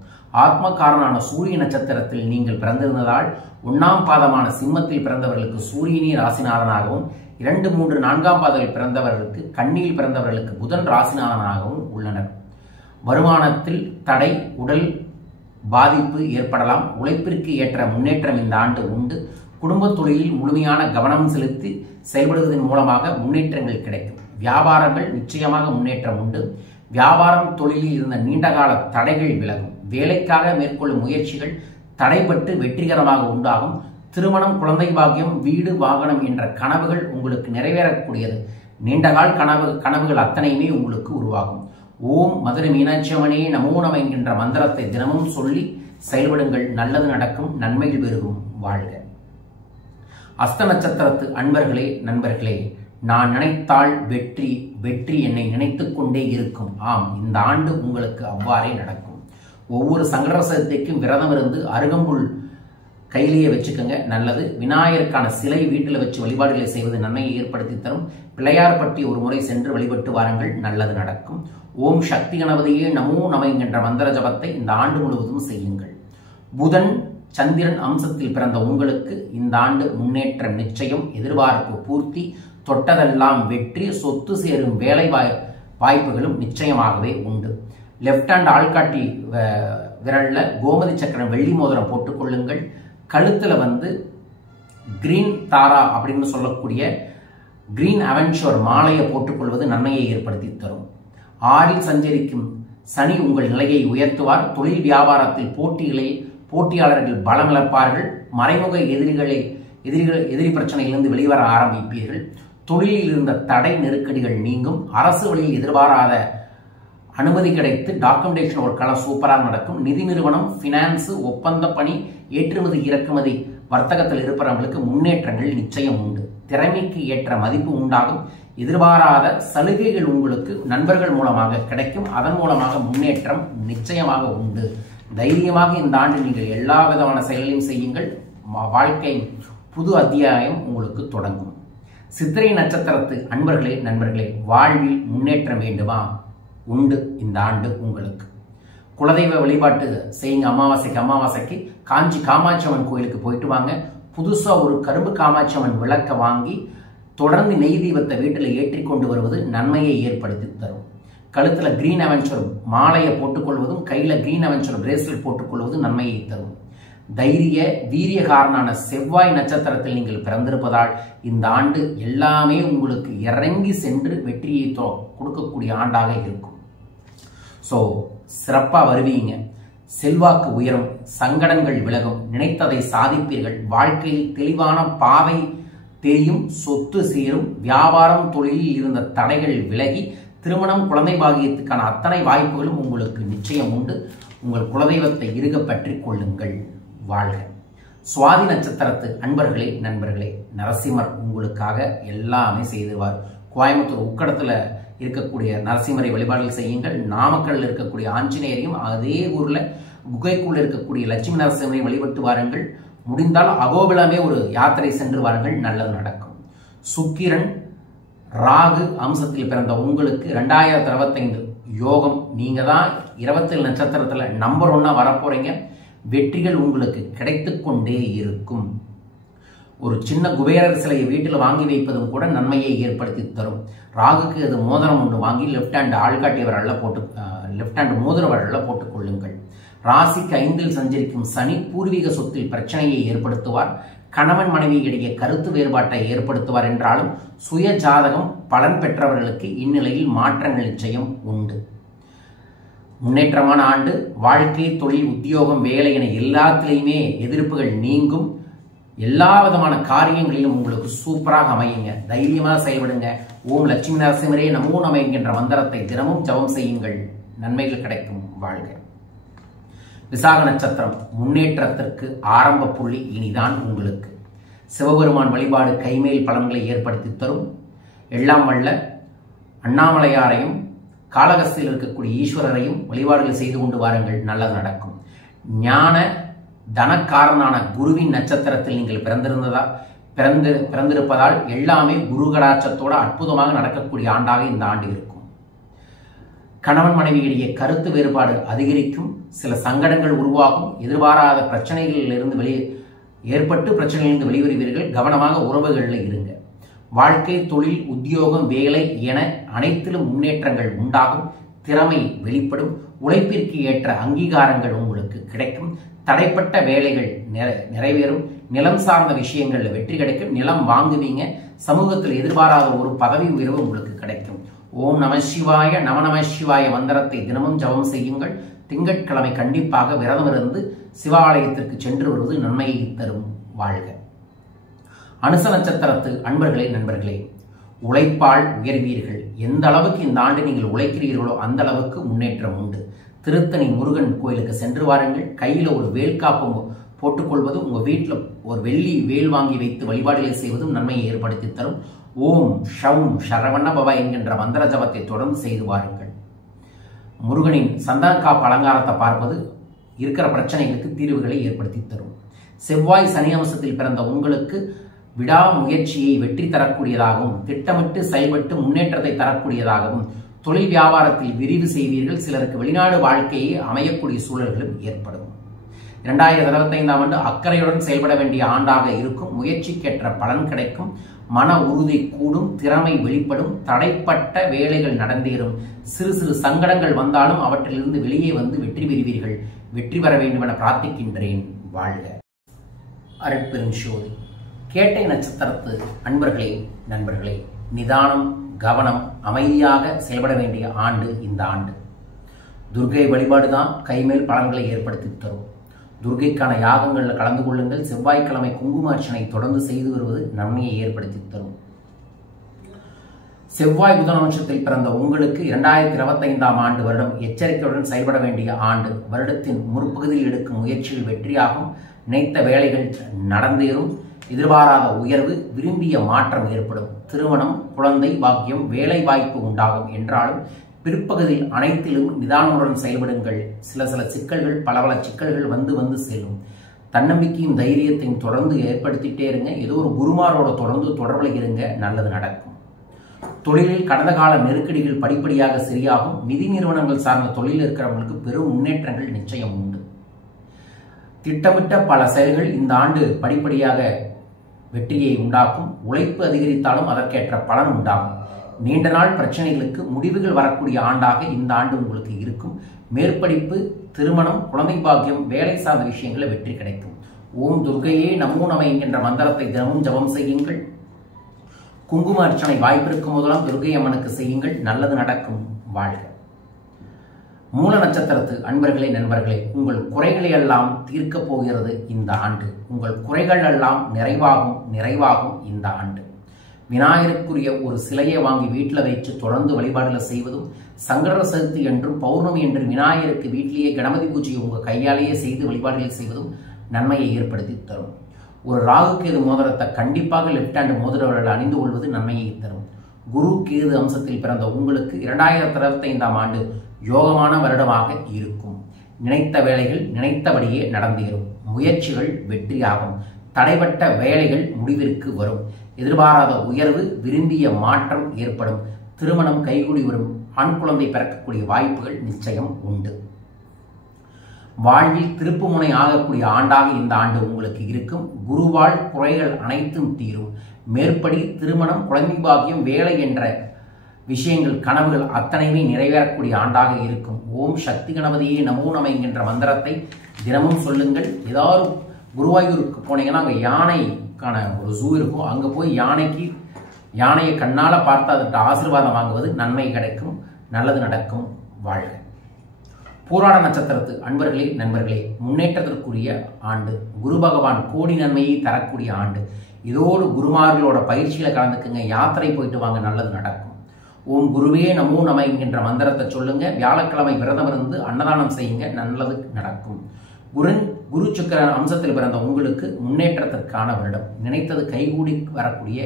ஆத்மகாரனான சூரிய நட்சத்திரத்தில் நீங்கள் பிறந்திருந்ததால் 1ஆம் பாதமான சிம்மத்தில் பிறந்தவர்களுக்கு சூரியனே ராசிநாதனாகவும் 2, 3, 4ஆம் பாதத்தில் பிறந்தவர்களுக்கு கன்னியில் பிறந்தவர்களுக்கு புதன் ராசிநாதனாகவும் உள்ளனர். வருமானத்தில் தடை, உடல் பாதிப்பு ஏற்படலாம். உழைப்பிற்கு ஏற்ற முன்னேற்றம் இந்த ஆண்டு உண்டு. குடும்ப தொழிலில் முழுமையான கவனம் செலுத்தி செயல்படுவதன் மூலமாக முன்னேற்றங்கள் கிடைக்கும். வியாபாரங்கள் நிச்சயமாக முன்னேற்றம் உண்டு. வியாபாரம் தொழிலில் இருந்த நீண்டகால தடைகள் விலகும். வேலைக்காக மேற்கொள்ளும் முயற்சிகள் தடைபட்டு வெற்றிகரமாக உண்டாகும். திருமணம், குழந்தை பாக்கியம், வீடு வாகனம் என்ற கனவுகள் உங்களுக்கு நிறைவேறக்கூடியது. நீண்டகால கனவுகள் அத்தனையுமே உங்களுக்கு உருவாகும். ஓம் மதுரை மீனாட்சி அம்மனே நமோ நம என்கின்ற மந்திரத்தை தினமும் சொல்லி செயல்படுங்கள், நல்லது நடக்கும், நன்மைகள் பெருகும், வாழ்க. அஸ்த நட்சத்திரத்து அன்பர்களே, நண்பர்களே, நான் நினைத்தால் வெற்றி, வெற்றி என்னை நினைத்துக் கொண்டே இருக்கும். ஆம், இந்த ஆண்டு உங்களுக்கு அவ்வாறே நடக்கும். ஒவ்வொரு சங்கட சதுர்த்திக்கும் விரதம் இருந்து அருகம்புல் கையிலேயே வச்சுக்கோங்க, நல்லது. விநாயகருக்கான சிலை வீட்டில் வச்சு வழிபாடுகளை செய்வது நன்மையை ஏற்படுத்தி தரும். பிள்ளையார்பட்டி ஒரு முறை சென்று வழிபட்டு வாருங்கள், நல்லது நடக்கும். ஓம் சக்தி கணபதியே நமோ நம என்கின்ற மந்திர ஜபத்தை இந்த ஆண்டு முழுவதும் செய்யுங்கள். புதன் சந்திரன் அம்சத்தில் பிறந்த உங்களுக்கு இந்த ஆண்டு முன்னேற்றம் நிச்சயம், எதிர்பார்ப்பு பூர்த்தி, தொட்டதெல்லாம் வெற்றி, சொத்து சேரும் வேலை வாய்ப்புகளும் நிச்சயமாகவே உண்டு. லெப்ட் ஹேண்ட் ஆள்காட்டி விரல்ல கோமதி சக்கரம் வெள்ளி மோதிரம் போட்டுக்கொள்ளுங்கள். கழுத்துல கிரீன் தாரா அப்படின்னு சொல்லக்கூடிய கிரீன் அவென்ச்சர் மாலையை போட்டுக்கொள்வது நன்மையை ஏற்படுத்தி தரும். 6இல் சஞ்சரிக்கும் சனி உங்கள் நிலையை உயர்த்துவார். தொழில் வியாபாரத்தில் போட்டியாளர்கள் பலமிழப்பார்கள். மறைமுக எதிரி பிரச்சனையிலிருந்து வெளிவர ஆரம்பிப்பீர்கள். தொழிலில் இருந்த தடை நெருக்கடிகள் நீங்கும். அரசு வழியில் எதிர்பாராத அனுமதி கிடைத்து டாக்குமெண்டேஷன் ஒர்க்கெல்லாம் சூப்பராக நடக்கும். நிதி நிறுவனம், பினான்ஸ், ஒப்பந்த பணி, ஏற்றுமதி இறக்குமதி வர்த்தகத்தில் இருப்பவர்களுக்கு முன்னேற்றங்கள் நிச்சயம் உண்டு. திறமைக்கு ஏற்ற மதிப்பு உண்டாகும். எதிர்பாராத சலுகைகள் உங்களுக்கு நண்பர்கள் மூலமாக கிடைக்கும். அதன் மூலமாக முன்னேற்றம் நிச்சயமாக உண்டு. தைரியமாக இந்த ஆண்டு நீங்கள் எல்லா விதமான செயலையும் செய்யுங்கள். வாழ்க்கை புது அத்தியாயம் உங்களுக்கு தொடங்கும். சித்திரை நட்சத்திரத்து அன்பர்களே, நண்பர்களே, வாழ்வில் முன்னேற்றம் வேண்டுமா? உண்டு. இந்த ஆண்டு உங்களுக்கு குலதெய்வ வழிபாட்டு செய்யுங்க. அமாவாசைக்கு காஞ்சி காமாட்சி அம்மன் கோயிலுக்கு போயிட்டு வாங்க. புதுசா ஒரு கரும்பு காமாட்சி அம்மன் விளக்க வாங்கி தொடர்ந்து நெய் தீபத்தை வீட்டில் ஏற்றி கொண்டு வருவது நன்மையை ஏற்படுத்தி தரும். கழுத்துல கிரீன் அவென்ச்சர் மாலையை போட்டுக்கொள்வதும் கையில கிரீன் அவென்ச்சர் பிரேஸ்லெட் போட்டுக்கொள்வதும் நன்மையை தரும். தைரிய வீரியகாரனான செவ்வாய் நட்சத்திரத்தில் நீங்கள் பிறந்திருப்பதால் இந்த ஆண்டு எல்லாமே உங்களுக்கு இறங்கி சென்று வெற்றியை கொடுக்கக்கூடிய ஆண்டாக இருக்கும். ஸோ சிறப்பாக வருவீங்க. செல்வாக்கு உயரும், சங்கடங்கள் விலகும், நினைத்ததை சாதிப்பீர்கள். வாழ்க்கையில் தெளிவான பாதை தெரியும், சொத்து சேரும், வியாபாரம் தொழிலில் இருந்த தடைகள் விலகி திருமணம், குழந்தை பாகியத்துக்கான அத்தனை வாய்ப்புகளும் உங்களுக்கு நிச்சயம் உண்டு. உங்கள் குலதெய்வத்தை இறுக பற்றி கொள்ளுங்கள். வாழ்க. சுவாதி நட்சத்திரத்து அன்பர்களே, நண்பர்களே, நரசிம்மர் உங்களுக்காக எல்லாமே செய்திருவார். கோயம்புத்தூர் உக்கடத்துல இருக்கக்கூடிய நரசிம்மரை வழிபாடுகள் செய்யுங்கள். நாமக்கல்ல இருக்கக்கூடிய ஆஞ்சநேயரையும், அதே ஊர்ல குகைக்குள் இருக்கக்கூடிய லட்சுமி நரசிம்மரை வழிபட்டு வாருங்கள். முடிந்தால் அகோபிலமே ஒரு யாத்திரை சென்று வாருங்கள், நல்லது நடக்கும். சுக்கிரன் ராகு அம்சத்தில் பிறந்த உங்களுக்கு 2025 யோகம். நீங்க தான் 27 நட்சத்திரத்துல நம்பர் 1 வரப்போறீங்க. வெற்றிகள் உங்களுக்கு கிடைத்து கொண்டே இருக்கும். ஒரு சின்ன குபேரர் சிலையை வீட்டில் வாங்கி வைப்பதும் கூட நன்மையை ஏற்படுத்தி தரும். ராகுக்கு அது மோதிரம் ஒன்று வாங்கி லெப்ட் ஹேண்ட் ஆள்காட்டி வரல போட்டு லெப்ட் ஹேண்ட் மோதிர வரல போட்டுக் கொள்ளுங்கள். ராசிக்கு 5இல் சஞ்சரிக்கும் சனி பூர்வீக சொத்தில் பிரச்சனையை ஏற்படுத்துவார். கணவன் மனைவி இடையே கருத்து வேறுபாட்டை ஏற்படுத்துவார் என்றாலும் சுய ஜாதகம் பலன் பெற்றவர்களுக்கு இந்நிலையில் மாற்றங்கள் நிச்சயம் உண்டு. முன்னேற்றமான ஆண்டு. வாழ்க்கை, தொழில், உத்தியோகம், வேலை என எல்லாத்திலையுமே எதிர்ப்புகள் நீங்கும். எல்லா விதமான காரியங்களிலும் உங்களுக்கு சூப்பராக அமையுங்க. தைரியமாக செயல்படுங்க. ஓம் லட்சுமி நரசிம்மரே நமோ நம என்கின்ற மந்திரத்தை தினமும் ஜபம் செய்யுங்கள். நன்மைகள் கிடைக்கும். வாழ்க. விசாக நட்சத்திரம் முன்னேற்றத்திற்கு ஆரம்ப புள்ளி இனிதான் உங்களுக்கு. சிவபெருமான் வழிபாடு கைமேல் பலன்களை ஏற்படுத்தி தரும். எல்லாம் வல்ல அண்ணாமலையாரையும் காளகஸ்தியில் இருக்கக்கூடிய ஈஸ்வரரையும் வழிபாடுகள் செய்து கொண்டு வாருங்கள், நல்லது நடக்கும். ஞான தனக்காரனான குருவின் நட்சத்திரத்தில் நீங்கள் பிறந்திருப்பதால் எல்லாமே குரு கடாட்சத்தோடு அற்புதமாக நடக்கக்கூடிய ஆண்டாக இந்த ஆண்டு இருக்கும். கணவன் மனைவி இடையே கருத்து வேறுபாடு அதிகரிக்கும். சில சங்கடங்கள் உருவாகும். எதிர்பாராத பிரச்சனைகளிலிருந்து பிரச்சனைகளிலிருந்து வெளிவருவீர்கள். கவனமாக உறவுகளில் இருங்க. வாழ்க்கை, தொழில், உத்தியோகம், வேலை என அனைத்திலும் முன்னேற்றங்கள் உண்டாகும். திறமை வெளிப்படும். உழைப்பிற்கு ஏற்ற அங்கீகாரங்கள் உங்களுக்கு கிடைக்கும். தடைப்பட்ட வேலைகள் நிறைவேறும். நிலம் சார்ந்த விஷயங்கள்ல வெற்றி கிடைக்கும். நிலம் வாங்குவீங்க. சமூகத்தில் எதிர்பாராத ஒரு பதவி உயர்வு உங்களுக்கு கிடைக்கும். ஓம் நம சிவாய நம சிவாய மந்திரத்தை தினமும் ஜபம் செய்யுங்கள். திங்கட்கிழமை கண்டிப்பாக விரதம் இருந்து சிவாலயத்திற்கு சென்று வருவது நன்மையை தரும். வாழ்க. அனுச நட்சத்திரத்து அன்பர்களே, நண்பர்களே, உழைப்பால் உயர்வீர்கள். எந்த அளவுக்கு இந்த ஆண்டு நீங்கள் உழைக்கிறீர்களோ அந்த அளவுக்கு முன்னேற்றம் உண்டு. திருத்தணி முருகன் கோயிலுக்கு சென்று வாருங்கள். கையில் ஒரு வேல்காப்பு போட்டுக்கொள்வதும் உங்கள் வீட்டில் ஒரு வெள்ளி வேல் வாங்கி வைத்து வழிபாடுகளை செய்வதும் நன்மையை ஏற்படுத்தி தரும். ஓம் ஷம் சரவண பவ என்கின்ற மந்திர ஜபத்தை தொடர்ந்து செய்து வாருங்கள். முருகனின் சந்தனக்காப்பு அலங்காரத்தை பார்ப்பது இருக்கிற பிரச்சனைகளுக்கு தீர்வுகளை ஏற்படுத்தி தரும். செவ்வாய் சனி அம்சத்தில் பிறந்த உங்களுக்கு விடாமுயற்சியை வெற்றி தரக்கூடியதாகவும் திட்டமிட்டு செயல்பட்டு முன்னேற்றத்தை தரக்கூடியதாகவும் தொழில் வியாபாரத்தில் விரிவு செய்வீர்கள். சிலருக்கு வெளிநாடு வாழ்க்கையை அமையக்கூடிய சூழல்களும் ஏற்படும். 2025ஆம் ஆண்டு அக்கறையுடன் செயல்பட வேண்டிய ஆண்டாக இருக்கும். முயற்சிக்கேற்ற பலன் கிடைக்கும். மன உறுதி கூடும். திறமை வெளிப்படும். தடைப்பட்ட வேலைகள் நடந்தேறும். சிறு சிறு சங்கடங்கள் வந்தாலும் அவற்றிலிருந்து வெளியே வந்து வெற்றி பெறுவீர்கள். வெற்றி பெற வேண்டும் என பிரார்த்திக்கின்றேன். வாழ்க. அருட்பெருஞ்சோதி. கேட்டை நட்சத்திரத்து அன்பர்களே, நண்பர்களே, நிதானம், கவனம், அமைதியாக செயல்பட வேண்டிய ஆண்டு இந்த ஆண்டு. துர்கை வழிபாடுதான் கைமேல் பலன்களை ஏற்படுத்தி தரும். துர்கைக்கான யாகங்களில் கலந்து கொள்ளுங்கள். செவ்வாய்க்கிழமை குங்கும அர்ச்சனை தொடர்ந்து செய்து வருவது நன்மையை ஏற்படுத்தி தரும். செவ்வாய் புதன் அம்சத்தில் பிறந்த உங்களுக்கு 2025ஆம் ஆண்டு வருடம் எச்சரிக்கையுடன் செயல்பட வேண்டிய ஆண்டு. வருடத்தின் முற்பகுதியில் எடுக்கும் முயற்சிகள் வெற்றியாகும். நினைத்த வேலைகள் நடந்தேறும். எதிர்பாராத உயர்வு, விரும்பிய மாற்றம் ஏற்படும். திருமணம், குழந்தை பாக்கியம், வேலை வாய்ப்பு உண்டாகும். என்றாலும் பிற்பகுதியில் அனைத்திலும் நிதானமுடன் செயல்படுங்கள். சில சிக்கல்கள், பல சிக்கல்கள் வந்து செல்லும். தன்னம்பிக்கையும் தைரியத்தையும் தொடர்ந்து ஏற்படுத்திட்டே இருங்க. ஏதோ ஒரு குருமாரோட தொடர்பில் இருங்க, நல்லது நடக்கும். தொழிலில் கடந்த கால நெருக்கடிகள் படிப்படியாக சரியாகும். நிதி நிறுவனங்கள் சார்ந்த தொழில் இருக்கிறவங்களுக்கு பெரும் முன்னேற்றங்கள் நிச்சயம் உண்டு. திட்டமிட்ட பல செயல்கள் இந்த ஆண்டு படிப்படியாக வெற்றியை உண்டாக்கும். உழைப்பு அதிகரித்தாலும் அதற்கேற்ற பலன் உண்டாகும். நீண்ட நாள் பிரச்சனைகளுக்கு முடிவுகள் வரக்கூடிய ஆண்டாக இந்த ஆண்டு உங்களுக்கு இருக்கும். மேற்படிப்பு, திருமணம், குழந்தை பாக்கியம், வேலை சார்ந்த விஷயங்களில் வெற்றி கிடைக்கும். ஓம் துர்கையே நமோ நம என்கின்ற மந்திரத்தை தினமும் ஜபம் செய்யுங்கள். குங்கும அர்ச்சனை வாய்ப்பிருக்கும் போதெல்லாம் துர்கை அம்மனுக்கு செய்யுங்கள், நல்லது நடக்கும். வாழ்க. மூல நட்சத்திரத்து அன்பர்களே, நண்பர்களே, உங்கள் குறைகளை எல்லாம் தீர்க்கப் போகிறது இந்த ஆண்டு. உங்கள் குறைகள் எல்லாம் நிறைவாகும் இந்த ஆண்டு. விநாயகருக்குரிய ஒரு சிலையை வாங்கி வீட்டில் வைத்து தொடர்ந்து வழிபாடுகளை செய்வதும், சங்கர சதுர்த்தி என்றும் பௌர்ணமி என்று விநாயகருக்கு வீட்டிலேயே கணபதி பூஜையை உங்கள் கையாலேயே செய்து வழிபாடுகளை செய்வதும் நன்மையை ஏற்படுத்தி தரும். ஒரு ராகு கேது மோதிரத்தை கண்டிப்பாக லெப்ட் ஹேண்ட் மோதிரவர்கள் அணிந்து கொள்வது நன்மையை தரும். குரு கேது அம்சத்தில் பிறந்த உங்களுக்கு 2025ஆம் ஆண்டு யோகமான வருடமாக இருக்கும். நினைத்த வேலைகள் நினைத்தபடியே நடந்தேறும். முயற்சிகள் வெற்றியாகும். தடைபட்ட வேலைகள் முடிவிற்கு வரும். எதிர்பாராத உயர்வு, விரும்பிய மாற்றம் ஏற்படும். திருமணம் கைகூடி வரும். ஆண் குழந்தை பிறக்கக்கூடிய வாய்ப்புகள் நிச்சயம் உண்டு. வாழ்வில் திருப்பு முனை ஆகக்கூடிய ஆண்டாக இந்த ஆண்டு உங்களுக்கு இருக்கும். குருவால் குறைகள் அனைத்தும் தீரும். மேற்படி திருமணம், குழந்தை பாக்கியம், வேலை என்ற விஷயங்கள், கனவுகள் அத்தனையுமே நிறைவேறக்கூடிய ஆண்டாக இருக்கும். ஓம் சக்தி கணபதியே நமோ நம என்கின்ற மந்திரத்தை தினமும் சொல்லுங்கள். ஏதாவது குருவாயூருக்கு போனீங்கன்னா அங்கே யானைக்கான ஒரு ஜூ இருக்கும். அங்கே போய் யானையை கண்ணால் பார்த்து அதற்கு ஆசீர்வாதம் வாங்குவது நன்மை கிடைக்கும். நல்லது நடக்கும். வாழ்க. பூராட நட்சத்திரத்து அன்பர்களே, நண்பர்களே, முன்னேற்றத்திற்குரிய ஆண்டு. குரு பகவான் கோடி நன்மையை தரக்கூடிய ஆண்டு. இதோடு குருமார்களோட பயிற்சியில கலந்துக்குங்க. யாத்திரை போயிட்டு வாங்க. நல்லது நடக்கும். ஓம் குருவே நமோ நம என்கின்ற மந்திரத்தை சொல்லுங்க. வியாழக்கிழமை விரதம் இருந்து அன்னதானம் செய்யுங்க. நல்லது நடக்கும். குரு சுக்கிர அம்சத்தில் பிறந்த உங்களுக்கு முன்னேற்றத்திற்கான வருடம். நினைத்தது கைகூடி வரக்கூடிய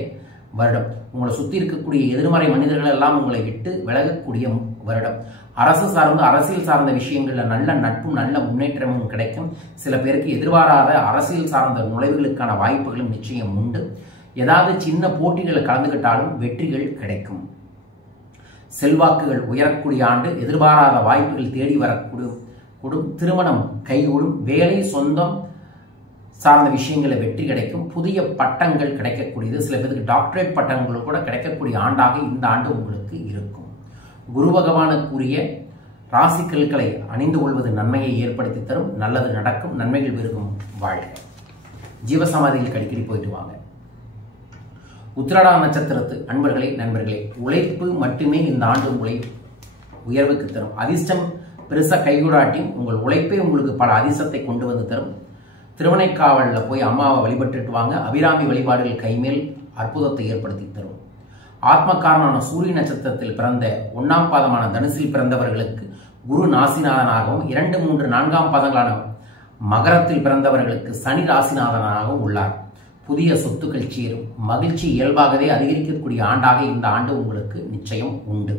வருடம். உங்களை சுற்றி இருக்கக்கூடிய எதிர்மறை மனிதர்கள் எல்லாம் உங்களை விட்டு விலகக்கூடிய வருடம். அரசு சார்ந்த, அரசியல் சார்ந்த விஷயங்கள்ல நல்ல நட்பும் நல்ல முன்னேற்றமும் கிடைக்கும். சில பேருக்கு எதிர்பாராத அரசியல் சார்ந்த நுழைவுகளுக்கான வாய்ப்புகளும் நிச்சயம் உண்டு. ஏதாவது சின்ன போட்டிகளை கலந்துகிட்டாலும் வெற்றிகள் கிடைக்கும். செல்வாக்குகள் உயரக்கூடிய ஆண்டு. எதிர்பாராத வாய்ப்புகள் தேடி வரக்கூடும். திருமணம் கைகூடும். வேலை, சொந்தம் சார்ந்த விஷயங்களை வெற்றி கிடைக்கும். புதிய பட்டங்கள் கிடைக்கக்கூடியது. சில பேருக்கு டாக்டரேட் பட்டங்கள் கூட கிடைக்கக்கூடிய ஆண்டாக இந்த ஆண்டு உங்களுக்கு இருக்கும். குரு பகவானுக்குரிய ராசி கற்களை அணிந்து கொள்வது நன்மையை ஏற்படுத்தி தரும். நல்லது நடக்கும். நன்மைகள் பெருகும். வாழ்க. ஜீவசமாதியில் அடிக்கடி போயிட்டு வாங்க. உத்திராட நட்சத்திரத்து அன்பர்களே, நண்பர்களே, உழைப்பு மட்டுமே இந்த ஆண்டு உங்களை உயர்வுக்கு தரும். அதிர்ஷ்டம் பெருசா கைகூடாட்டியும் உங்கள் உழைப்பே உங்களுக்கு பல அதிர்ஷ்டத்தை கொண்டு வந்து தரும். திருவனைக்காவலில் போய் அம்மாவை வழிபட்டுட்டு வாங்க. அபிராமி வழிபாடுகள் கைமேல் அற்புதத்தை ஏற்படுத்தி தரும். ஆத்மக்காரனான சூரிய நட்சத்திரத்தில் பிறந்த 1ஆம் பாதமான தனுசில் பிறந்தவர்களுக்கு குரு நாசிநாதனாகவும், 2, 3, 4ஆம் பாதங்களான மகரத்தில் பிறந்தவர்களுக்கு சனி ராசிநாதனாகவும் உள்ளார். புதிய சொத்துக்கள் சேரும். மகிழ்ச்சி இயல்பாகவே அதிகரிக்கக்கூடிய ஆண்டாக இந்த ஆண்டு உங்களுக்கு நிச்சயம் உண்டு.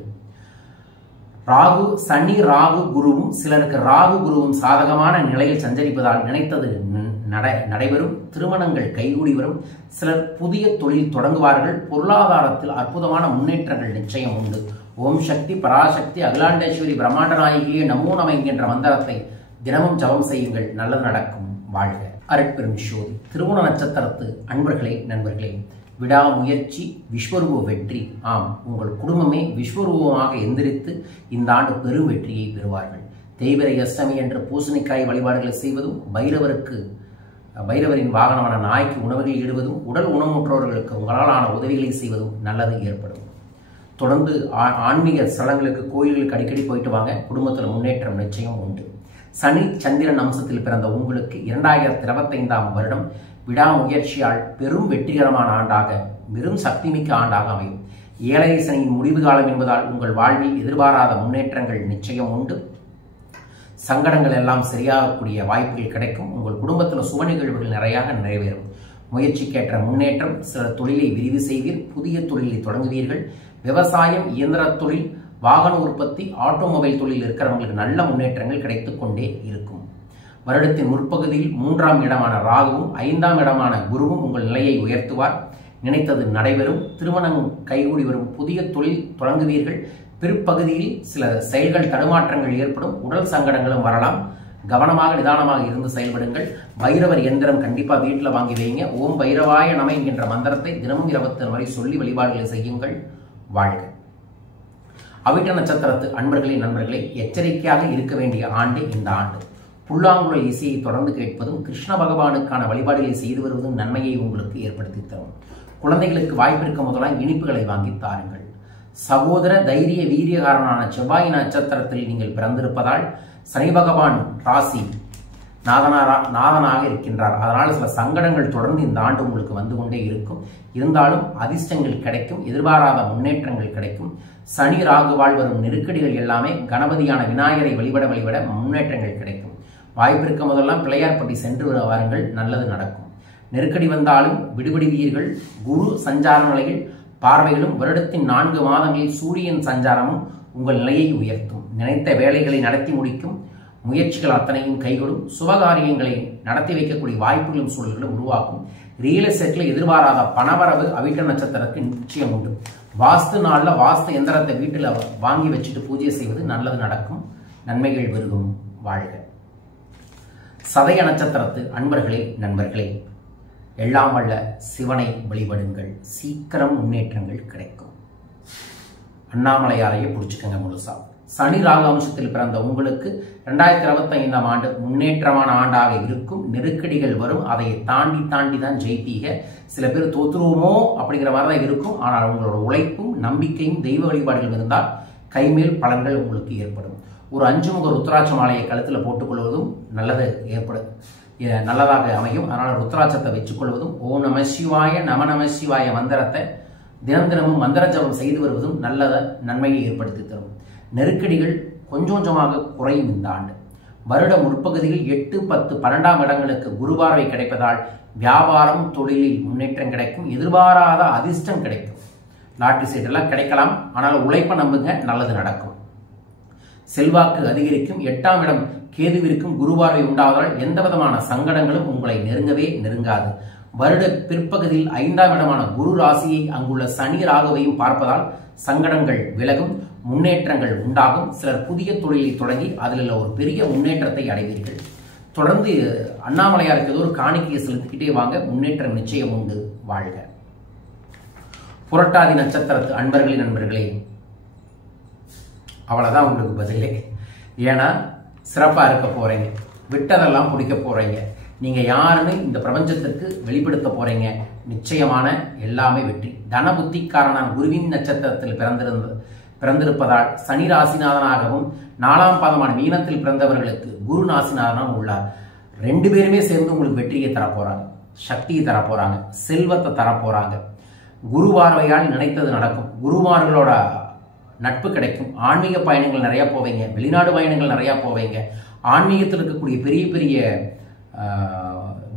சனி ராகு குருவும், சிலருக்கு ராகு குருவும் சாதகமான நிலையில் சஞ்சரிப்பதால் நினைத்தது நடைபெறும். திருமணங்கள் கைகூடி வரும். சிலர் புதிய தொழில் தொடங்குவார்கள். பொருளாதாரத்தில் அற்புதமான முன்னேற்றங்கள் நிச்சயம் உண்டு. ஓம் சக்தி பராசக்தி அகிலாண்டேஸ்வரி பிரம்மாண்ட நாயகியே நமோ நம என்கின்ற மந்திரத்தை தினமும் ஜபம் செய்யுங்கள். நல்லது நடக்கும். வாழ்க. அருட்பெரும் ஜோதி. திருவோண நட்சத்திரத்து அன்பர்களே, நண்பர்களே, விடாமுயற்சி விஸ்வரூப வெற்றி. ஆம், உங்கள் குடும்பமே விஸ்வரூபமாக எந்திரித்து இந்த ஆண்டு பெரும் வெற்றியை பெறுவார்கள். தேய்பிறை அஷ்டமி என்ற பூசணிக்காய் வழிபாடுகளை செய்வதும், பைரவரின் வாகனமான நாய்க்கு உணவுகளில் இடுவதும், உடல் உணவுற்றவர்களுக்கு உங்களால் ஆன உதவிகளை செய்வதும் நல்லது ஏற்படும். தொடர்ந்து ஆன்மீக ஸ்தலங்களுக்கு, கோயில்களுக்கு அடிக்கடி போயிட்டு வாங்க. குடும்பத்தில் முன்னேற்றம் நிச்சயம் உண்டு. சனி சந்திரன் அம்சத்தில் பிறந்த உங்களுக்கு 2025ஆம் வருடம் விடாமுயற்சியால் பெரும் வெற்றிகரமான ஆண்டாக, பெரும் சக்திமிக்க ஆண்டாக அமையும். ஏழரை சனியின் முடிவு காலம் என்பதால் உங்கள் வாழ்வில் எதிர்பாராத முன்னேற்றங்கள் நிச்சயம் உண்டு. சங்கடங்கள் எல்லாம் சரியாகக்கூடிய வாய்ப்புகள் கிடைக்கும். உங்கள் குடும்பத்தில் சுப நிகழ்வுகள் நிறைவேறும். முயற்சிக்கேற்ற முன்னேற்றம். சிலர் தொழிலை விரிவு செய்வீர். புதிய தொழிலை தொடங்குவீர்கள். விவசாயம், இயந்திர தொழில், வாகன உற்பத்தி, ஆட்டோமொபைல் தொழில் இருக்கிறவங்களுக்கு நல்ல முன்னேற்றங்கள் கிடைத்துக் கொண்டே இருக்கும். வருடத்தின் முற்பகுதியில் 3ஆம் இடமான ராகுவும் 5ஆம் இடமான குருவும் உங்கள் நிலையை உயர்த்துவார். நினைத்தது நடைபெறும். திருமணம் கைகூடி வரும். புதிய தொழில் தொடங்குவீர்கள். பிற்பகுதியில் சில செயல்கள் தடுமாற்றங்கள் ஏற்படும். உடல் சங்கடங்களும் வரலாம். கவனமாக நிதானமாக இருந்து செயல்படுங்கள். பைரவர் எந்திரம் கண்டிப்பா வீட்டில் வாங்கி வைங்க. ஓம் பைரவாய நம என்கின்ற மந்திரத்தை தினமும் 20 முறை சொல்லி வழிபாடுகளை செய்யுங்கள். வாழ்க. அவிட்ட நட்சத்திரத்து அன்பர்களே, நண்பர்களே, எச்சரிக்கையாக இருக்க வேண்டிய ஆண்டு இந்த ஆண்டு. புல்லாங்குழல் இசையை தொடர்ந்து கேட்பதும், கிருஷ்ண பகவானுக்கான வழிபாடுகளை செய்து வருவதும் நன்மையை உங்களுக்கு ஏற்படுத்தி தரும். குழந்தைகளுக்கு வாய்ப்பிருக்க முதலாம் இனிப்புகளை வாங்கி தாருங்கள். சகோதர தைரிய வீரியகாரனான செவ்வாய் நட்சத்திரத்தில் நீங்கள் பிறந்திருப்பதால் சனி பகவான் ராசி நாதனாக இருக்கின்றார். அதனால் சில சங்கடங்கள் தொடர்ந்து இந்த ஆண்டு உங்களுக்கு வந்து கொண்டே இருக்கும். இருந்தாலும் அதிர்ஷ்டங்கள் கிடைக்கும். எதிர்பாராத முன்னேற்றங்கள் கிடைக்கும். சனி ராகுவால் வரும் நெருக்கடிகள் எல்லாமே கணபதியான விநாயகரை வழிபட முன்னேற்றங்கள் கிடைக்கும். வாய்ப்பிருக்க முதலாம் பிள்ளையார்பட்டி சென்று வாருங்கள். நல்லது நடக்கும். நெருக்கடி வந்தாலும் விடுபடுவீர்கள். குரு சஞ்சார நிலையில் பார்வைகளும், வருடத்தின் 4 மாதங்களில் சூரியன் சஞ்சாரமும் உங்கள் நிலையை உயர்த்தும். நினைத்த வேலைகளை நடத்தி முடிக்கும். முயற்சிகள் அத்தனையும் கைகூடும். சுபகாரியங்களை நடத்தி வைக்கக்கூடிய வாய்ப்புகளும் சூழல்களும் உருவாக்கும். ரியல் எஸ்டேட்டில் எதிர்பாராத பணவரவு அவிட்ட நட்சத்திரத்துக்கு நிச்சயம் உண்டு. வாஸ்து நாளில் வாஸ்து எந்திரத்தை வீட்டில் வாங்கி வச்சுட்டு பூஜை செய்வது நல்லது நடக்கும். நன்மைகள் பெருகும். வாழ்க. சதய நட்சத்திரத்து அன்பர்களே, நண்பர்களே, எல்லாம் வல்ல சிவனை வழிபடுங்கள். சீக்கிரம் முன்னேற்றங்கள் கிடைக்கும். அண்ணாமலையாரையே பிடிச்சுக்கங்க முழுசா. சனி ராகு அம்சத்தில் பிறந்த உங்களுக்கு 2025ஆம் ஆண்டு முன்னேற்றமான ஆண்டாக இருக்கும். நெருக்கடிகள் வரும், அதை தாண்டி தான் ஜெயிப்பீங்க. சில பேர் தோத்துருவோமோ அப்படிங்கிற மாதிரி தான் இருக்கும். ஆனால் உங்களோட உழைப்பும் நம்பிக்கையும் தெய்வ வழிபாடுகள் இருந்தால் கைமேல் பலன்கள் உங்களுக்கு ஏற்படும். ஒரு 5 முக ருத்ராட்ச மாலையை கழுத்தில் போட்டுக்கொள்வதும் நல்லதாக அமையும். அதனால் ருத்ராட்சத்தை வச்சுக்கொள்வதும் ஓம் நம சிவாய நம சிவாய மந்திரத்தை தினமும் மந்திர ஜபம் செய்து வருவதும் நன்மையை ஏற்படுத்தி தரும். நெருக்கடிகள் கொஞ்சமாக குறையும் இந்த ஆண்டு. வருட முற்பகுதியில் 8, 10, 12ஆம் இடங்களுக்கு குரு பார்வை கிடைப்பதால் வியாபாரம் தொழிலில் முன்னேற்றம் கிடைக்கும். எதிர்பாராத அதிர்ஷ்டம் கிடைக்கும். லாட்டரி சீட் எல்லாம் கிடைக்கலாம். ஆனால் உழைப்பை நம்புங்க, நல்லது நடக்கும். செல்வாக்கு அதிகரிக்கும். 8ஆம் இடம் கேதுவிற்கும் குரு பார்வை உண்டாவதால் எந்த விதமான சங்கடங்களும் உங்களை நெருங்காது. வருட பிற்பகுதியில் 5ஆம் இடமான குரு ராசியை அங்குள்ள சனி ராகுவையும் பார்ப்பதால் சங்கடங்கள் விலகும். முன்னேற்றங்கள் உண்டாகும். சிலர் புதிய தொழிலை தொடங்கி அதில் ஒரு பெரிய முன்னேற்றத்தை அடைவீர்கள். தொடர்ந்து அண்ணாமலையாருக்கு ஏதோ ஒரு காணிக்கையை செலுத்திக்கிட்டே வாங்க. முன்னேற்றம் நிச்சயம் உண்டு. வாழ்க. புரட்டாதி நட்சத்திரத்து நண்பர்களே, அவ்வளவுதான் உங்களுக்கு பதிலே. ஏன்னா சிறப்பா இருக்க போறீங்க. விட்டதெல்லாம் பிடிக்க போறீங்க. நீங்க யாருன்னு இந்த பிரபஞ்சத்திற்கு வெளிப்படுத்த போறீங்க. நிச்சயமான எல்லாமே வெற்றி. தன புத்திக்காரனான குருவின் நட்சத்திரத்தில் பிறந்திருப்பதால் சனி ராசிநாதனாகவும் 4ஆம் பாதமான மீனத்தில் பிறந்தவர்களுக்கு குரு ராசிநாதனாகவும் உள்ளார். 2 பேருமே சேர்ந்து உங்களுக்கு வெற்றியை தரப்போறாங்க, சக்தியை தரப்போறாங்க, செல்வத்தை தரப்போறாங்க. குரு பார்வையால் நினைத்தது நடக்கும். குருமார்களோட நட்பு கிடைக்கும். ஆன்மீக பயணங்கள் நிறைய போவீங்க. வெளிநாடு பயணங்கள் நிறைய போவீங்க. ஆன்மீகத்தில் இருக்கக்கூடிய பெரிய பெரிய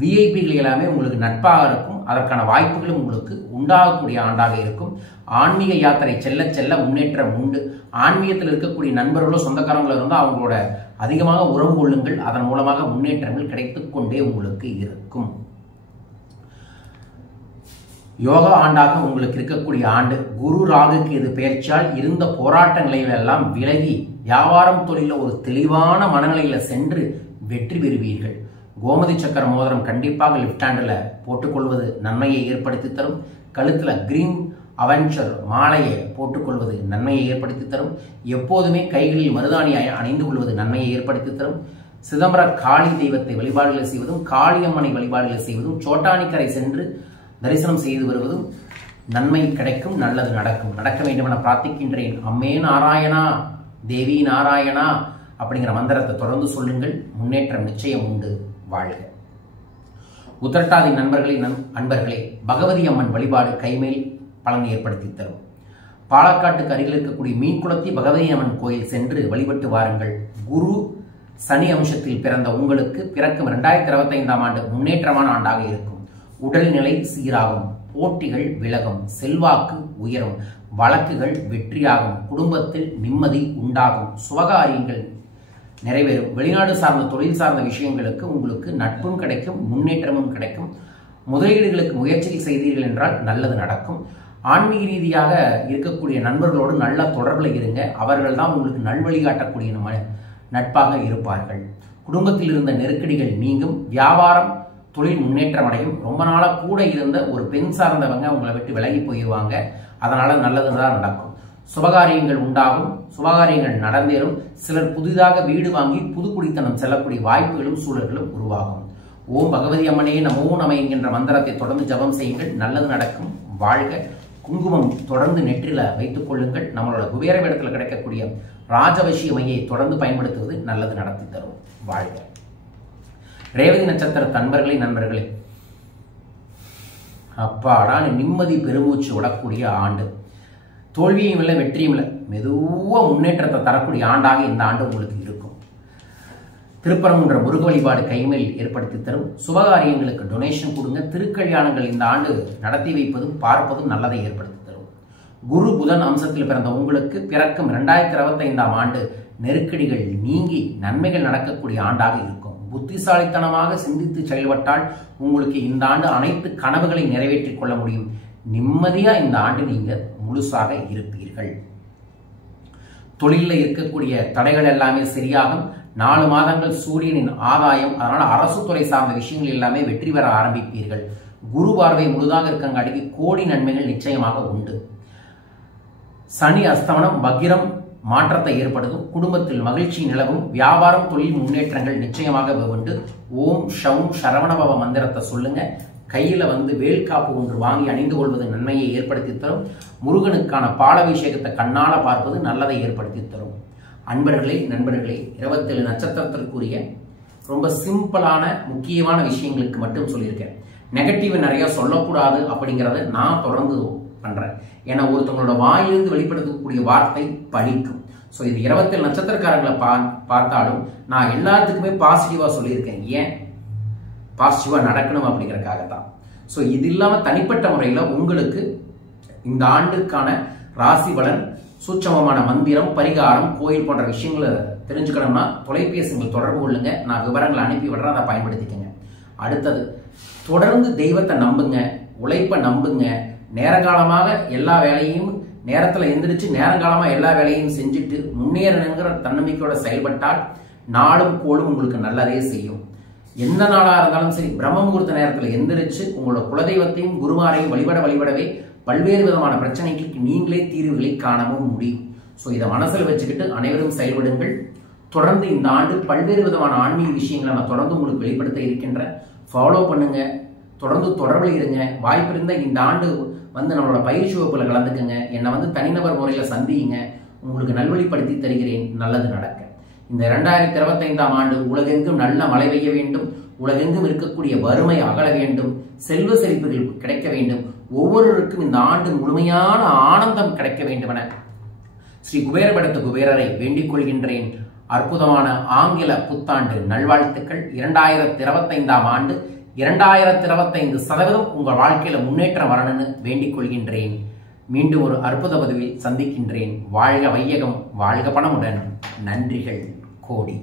விஐபிகள் எல்லாமே உங்களுக்கு நட்பாக இருக்கும். அதற்கான வாய்ப்புகளும் உங்களுக்கு உண்டாகக்கூடிய ஆண்டாக இருக்கும். ஆன்மீக யாத்திரை செல்ல முன்னேற்றம் உண்டு. ஆன்மீகத்தில் இருக்கக்கூடிய நண்பர்களோ சொந்தக்காரங்களோ இருந்தால் அவங்களோட அதிகமாக உறவு கொள்ளுங்கள். அதன் மூலமாக முன்னேற்றங்கள் கிடைத்துக் கொண்டே உங்களுக்கு இருக்கும். யோகா ஆண்டாக உங்களுக்கு இருக்கக்கூடிய ஆண்டு. குரு ராகுக்கு இது பெயர்ச்சியால் இருந்த போராட்ட நிலையில எல்லாம் விலகி வியாபாரம் தொழில ஒரு தெளிவான மனநிலையில சென்று வெற்றி பெறுவீர்கள். கோமதி சக்கர மோதிரம் கண்டிப்பாக லெஃப்ட் ஹேண்டில் போட்டுக்கொள்வது நன்மையை ஏற்படுத்தி தரும். கழுத்துல கிரீன் அவெஞ்சர் மாலையை போட்டுக்கொள்வது நன்மையை ஏற்படுத்தி தரும். எப்போதுமே கைகளில் மருதாணி அணிந்து கொள்வது நன்மையை ஏற்படுத்தி தரும். சிதம்பர காளி தெய்வத்தை வழிபாடுகளை செய்வதும் காளியம்மனை வழிபாடுகளை செய்வதும் சோட்டானிக்கரை சென்று தரிசனம் செய்து வருவதும் நன்மை கிடைக்கும். நல்லது நடக்கும். நடக்க வேண்டும் என பிரார்த்திக்கின்றேன். அம்மே நாராயணா, தேவி நாராயணா அப்படிங்கிற மந்திரத்தை தொடர்ந்து சொல்லுங்கள். முன்னேற்றம் நிச்சயம் உண்டு. வாழ்க. உத்திரட்டாதி அன்பர்களே, பகவதி அம்மன் வழிபாடு கைமேல் பலன் ஏற்படுத்தி தரும். பாலக்காட்டுக்கு அருகில் இருக்கக்கூடிய மீன்குளத்தி பகவதி அம்மன் கோயில் சென்று வழிபட்டு வாருங்கள். குரு சனி அம்சத்தில் பிறந்த உங்களுக்கு பிறக்கும் 2025ஆம் ஆண்டு முன்னேற்றமான ஆண்டாக இருக்கும். உடல்நிலை சீராகும். போட்டிகள் விலகும். செல்வாக்கு உயரும். வழக்குகள் வெற்றியாகும். குடும்பத்தில் நிம்மதி உண்டாகும். சுபகாரியங்கள் நிறைவேறும். வெளிநாடு சார்ந்த தொழில் சார்ந்த விஷயங்களுக்கு உங்களுக்கு நட்பும் கிடைக்கும், முன்னேற்றமும் கிடைக்கும். முதலீடுகளுக்கு முயற்சிகள் செய்தீர்கள் என்றால் நல்லது நடக்கும். ஆன்மீக ரீதியாக இருக்கக்கூடிய நண்பர்களோடு நல்ல தொடர்பில் இருங்க. அவர்கள் தான் உங்களுக்கு நல்வழிகாட்டக்கூடிய நட்பாக இருப்பார்கள். குடும்பத்தில் இருந்த நெருக்கடிகள் நீங்கும். வியாபாரம் தொழில் முன்னேற்றம் அடையும். ரொம்ப நாளாக கூட இருந்த ஒரு பெண் சார்ந்தவங்க உங்களை விட்டு விலகி போயிடுவாங்க. அதனால நல்லதுதான் நடக்கும். சுபகாரியங்கள் உண்டாகும். சுபகாரியங்கள் நடந்தேறும். சிலர் புதிதாக வீடு வாங்கி புது குடித்தனம் செல்லக்கூடிய வாய்ப்புகளும் சூழல்களும் உருவாகும். ஓம் பகவதி அம்மனே நமோ நம என்கின்ற மந்திரத்தை தொடர்ந்து ஜபம் செய்யுங்கள். நல்லது நடக்கும். வாழ்க. குங்குமம் தொடர்ந்து நெற்றில வைத்துக் கொள்ளுங்கள். நம்மளோட குபேர இடத்துல கிடைக்கக்கூடிய ராஜவசிய மையை தொடர்ந்து பயன்படுத்துவது நல்லது நடத்தி தரும். வாழ்க. ரேவதி நட்சத்திர நண்பர்களே, அப்பாடா நிம்மதி பெருமூச்சு விடக்கூடிய ஆண்டு. தோல்வியும் இல்லை வெற்றியும் இல்லை, மெதுவா முன்னேற்றத்தை தரக்கூடிய ஆண்டாக இந்த ஆண்டு உங்களுக்கு இருக்கும். திருப்பரங்குன்ற முருக வழிபாடு கைமேல் ஏற்படுத்தி தரும். சுபகாரியங்களுக்கு டொனேஷன் கொடுங்க. திருக்கல்யாணங்கள் இந்த ஆண்டு நடத்தி வைப்பதும் பார்ப்பதும் நல்லதை ஏற்படுத்தி தரும். குரு புதன் அம்சத்தில் பிறந்த உங்களுக்கு பிறக்கும் 2025ஆம் ஆண்டு நெருக்கடிகள் நீங்கி நன்மைகள் நடக்கக்கூடிய ஆண்டாக இருக்கும். புத்திசாலித்தனமாக சிந்தித்து செயல்பட்டால் உங்களுக்கு இந்த ஆண்டு அனைத்து கனவுகளை நிறைவேற்றிக் கொள்ள முடியும். நிம்மதியா இந்த ஆண்டு நீங்க முழுசாக இருப்பீர்கள். தொழிலில் இருக்கக்கூடிய தடைகள் எல்லாமே சரியாகும். 4 மாதங்கள் சூரியனின் ஆதாயம், அதனால அரசு துறை சார்ந்த விஷயங்கள் எல்லாமே வெற்றி பெற ஆரம்பிப்பீர்கள். குரு பார்வை முழுதாக இருக்கங்காட்டிக்கு கோடி நன்மைகள் நிச்சயமாக உண்டு. சனி அஸ்தமனம் வக்கிரம் மாற்றத்தை ஏற்படுத்தும். குடும்பத்தில் மகிழ்ச்சி நிலவும். வியாபாரம் தொழில் முன்னேற்றங்கள் நிச்சயமாக உண்டு. ஓம் ஷவும் சரவணபவ மந்திரத்தை சொல்லுங்க. கையில வேல்காப்பு ஒன்று வாங்கி அணிந்து கொள்வது நன்மையை ஏற்படுத்தி தரும். முருகனுக்கான பாலாபிஷேகத்தை கண்ணால பார்ப்பது நல்லதை ஏற்படுத்தி தரும். அன்பர்களே, நண்பர்களே, 27 நட்சத்திரத்திற்குரிய ரொம்ப சிம்பிளான முக்கியமான விஷயங்களுக்கு மட்டும் சொல்லியிருக்கேன். நெகட்டிவ் நிறைய சொல்லக்கூடாது அப்படிங்கறத நான் தொடர்ந்து பண்றேன். ஏன்னா ஒருத்தவங்களோட வாயிலிருந்து வெளிப்படுத்தக்கூடிய வார்த்தை பலிக்கும். ஸோ இது 27 நட்சத்திரக்காரங்களை பார்த்தாலும் நான் எல்லாத்துக்குமே பாசிட்டிவா சொல்லியிருக்கேன். ஏன் பாசிட்டிவா நடக்கணும் அப்படிங்கறதுக்காகத்தான். ஸோ இது இல்லாம தனிப்பட்ட முறையில் உங்களுக்கு இந்த ஆண்டுக்கான ராசி பலன், சூட்சமமான மந்திரம், பரிகாரம், கோயில் போன்ற விஷயங்களை தெரிஞ்சுக்கணும்னா தொலைபேசிகள் தொடர்பு கொள்ளுங்க. நான் விவரங்களை அனுப்பி விடுறேன், அதை பயன்படுத்திக்கங்க. அடுத்தது, தொடர்ந்து தெய்வத்தை நம்புங்க, உழைப்பை நம்புங்க. நேரகாலமாக எல்லா வேலையும் நேரத்தில் எந்திரிச்சு நேரங்காலமா எல்லா வேலையும் செஞ்சுட்டு முன்னேறணுங்கிற தன்னம்பிக்கையோட செயல்பட்டால் நாளும் கோளும் உங்களுக்கு நல்லதே செய்யும். எந்த நாளா இருந்தாலும் சரி, பிரம்ம முகூர்த்த நேரத்தில் எந்திரிச்சு உங்களோட குலதெய்வத்தையும் குருமாரையும் வழிபடவே பல்வேறு விதமான பிரச்சனைகளுக்கு நீங்களே தீர்வுகளை காணவும் முடியும். ஸோ இதை மனசில் வச்சுக்கிட்டு அனைவரும் செயல்படுங்கள். தொடர்ந்து இந்த ஆண்டு பல்வேறு விதமான ஆன்மீக விஷயங்களை நான் தொடர்ந்து உங்களுக்கு வெளிப்படுத்த இருக்கின்றேன். ஃபாலோ பண்ணுங்க, தொடர்ந்து தொடர்பில் இருங்க. வாய்ப்பு இருந்தால் இந்த ஆண்டு நம்மளோட பயிற்சி வகுப்புல கலந்துக்குங்க. என்னை தனிநபர் முறையில் சந்தியுங்க. உங்களுக்கு நல்வழிப்படுத்தி தருகிறேன். நல்லது நடக்க. இந்த 2025ஆம் ஆண்டு உலகெங்கும் நல்ல மழை பெய்ய வேண்டும். உலகெங்கும் இருக்கக்கூடிய வறுமை அகல வேண்டும். செல்வ செழிப்புகள் கிடைக்க வேண்டும். ஒவ்வொருவருக்கும் இந்த ஆண்டு முழுமையான ஆனந்தம் கிடைக்க வேண்டும் என ஸ்ரீ குபேரபடத்து குபேரரை வேண்டிக் கொள்கின்றேன். அற்புதமான ஆங்கில புத்தாண்டு நல்வாழ்த்துக்கள். 2025ஆம் ஆண்டு 2025% உங்கள் வாழ்க்கையில முன்னேற்றம் வரணும்னு வேண்டிக் கொள்கின்றேன். மீண்டும் ஒரு அற்புத பதிவில் சந்திக்கின்றேன். வாழ்க வையகம், வாழ்க பணமுடன். நன்றிகள் கோடி.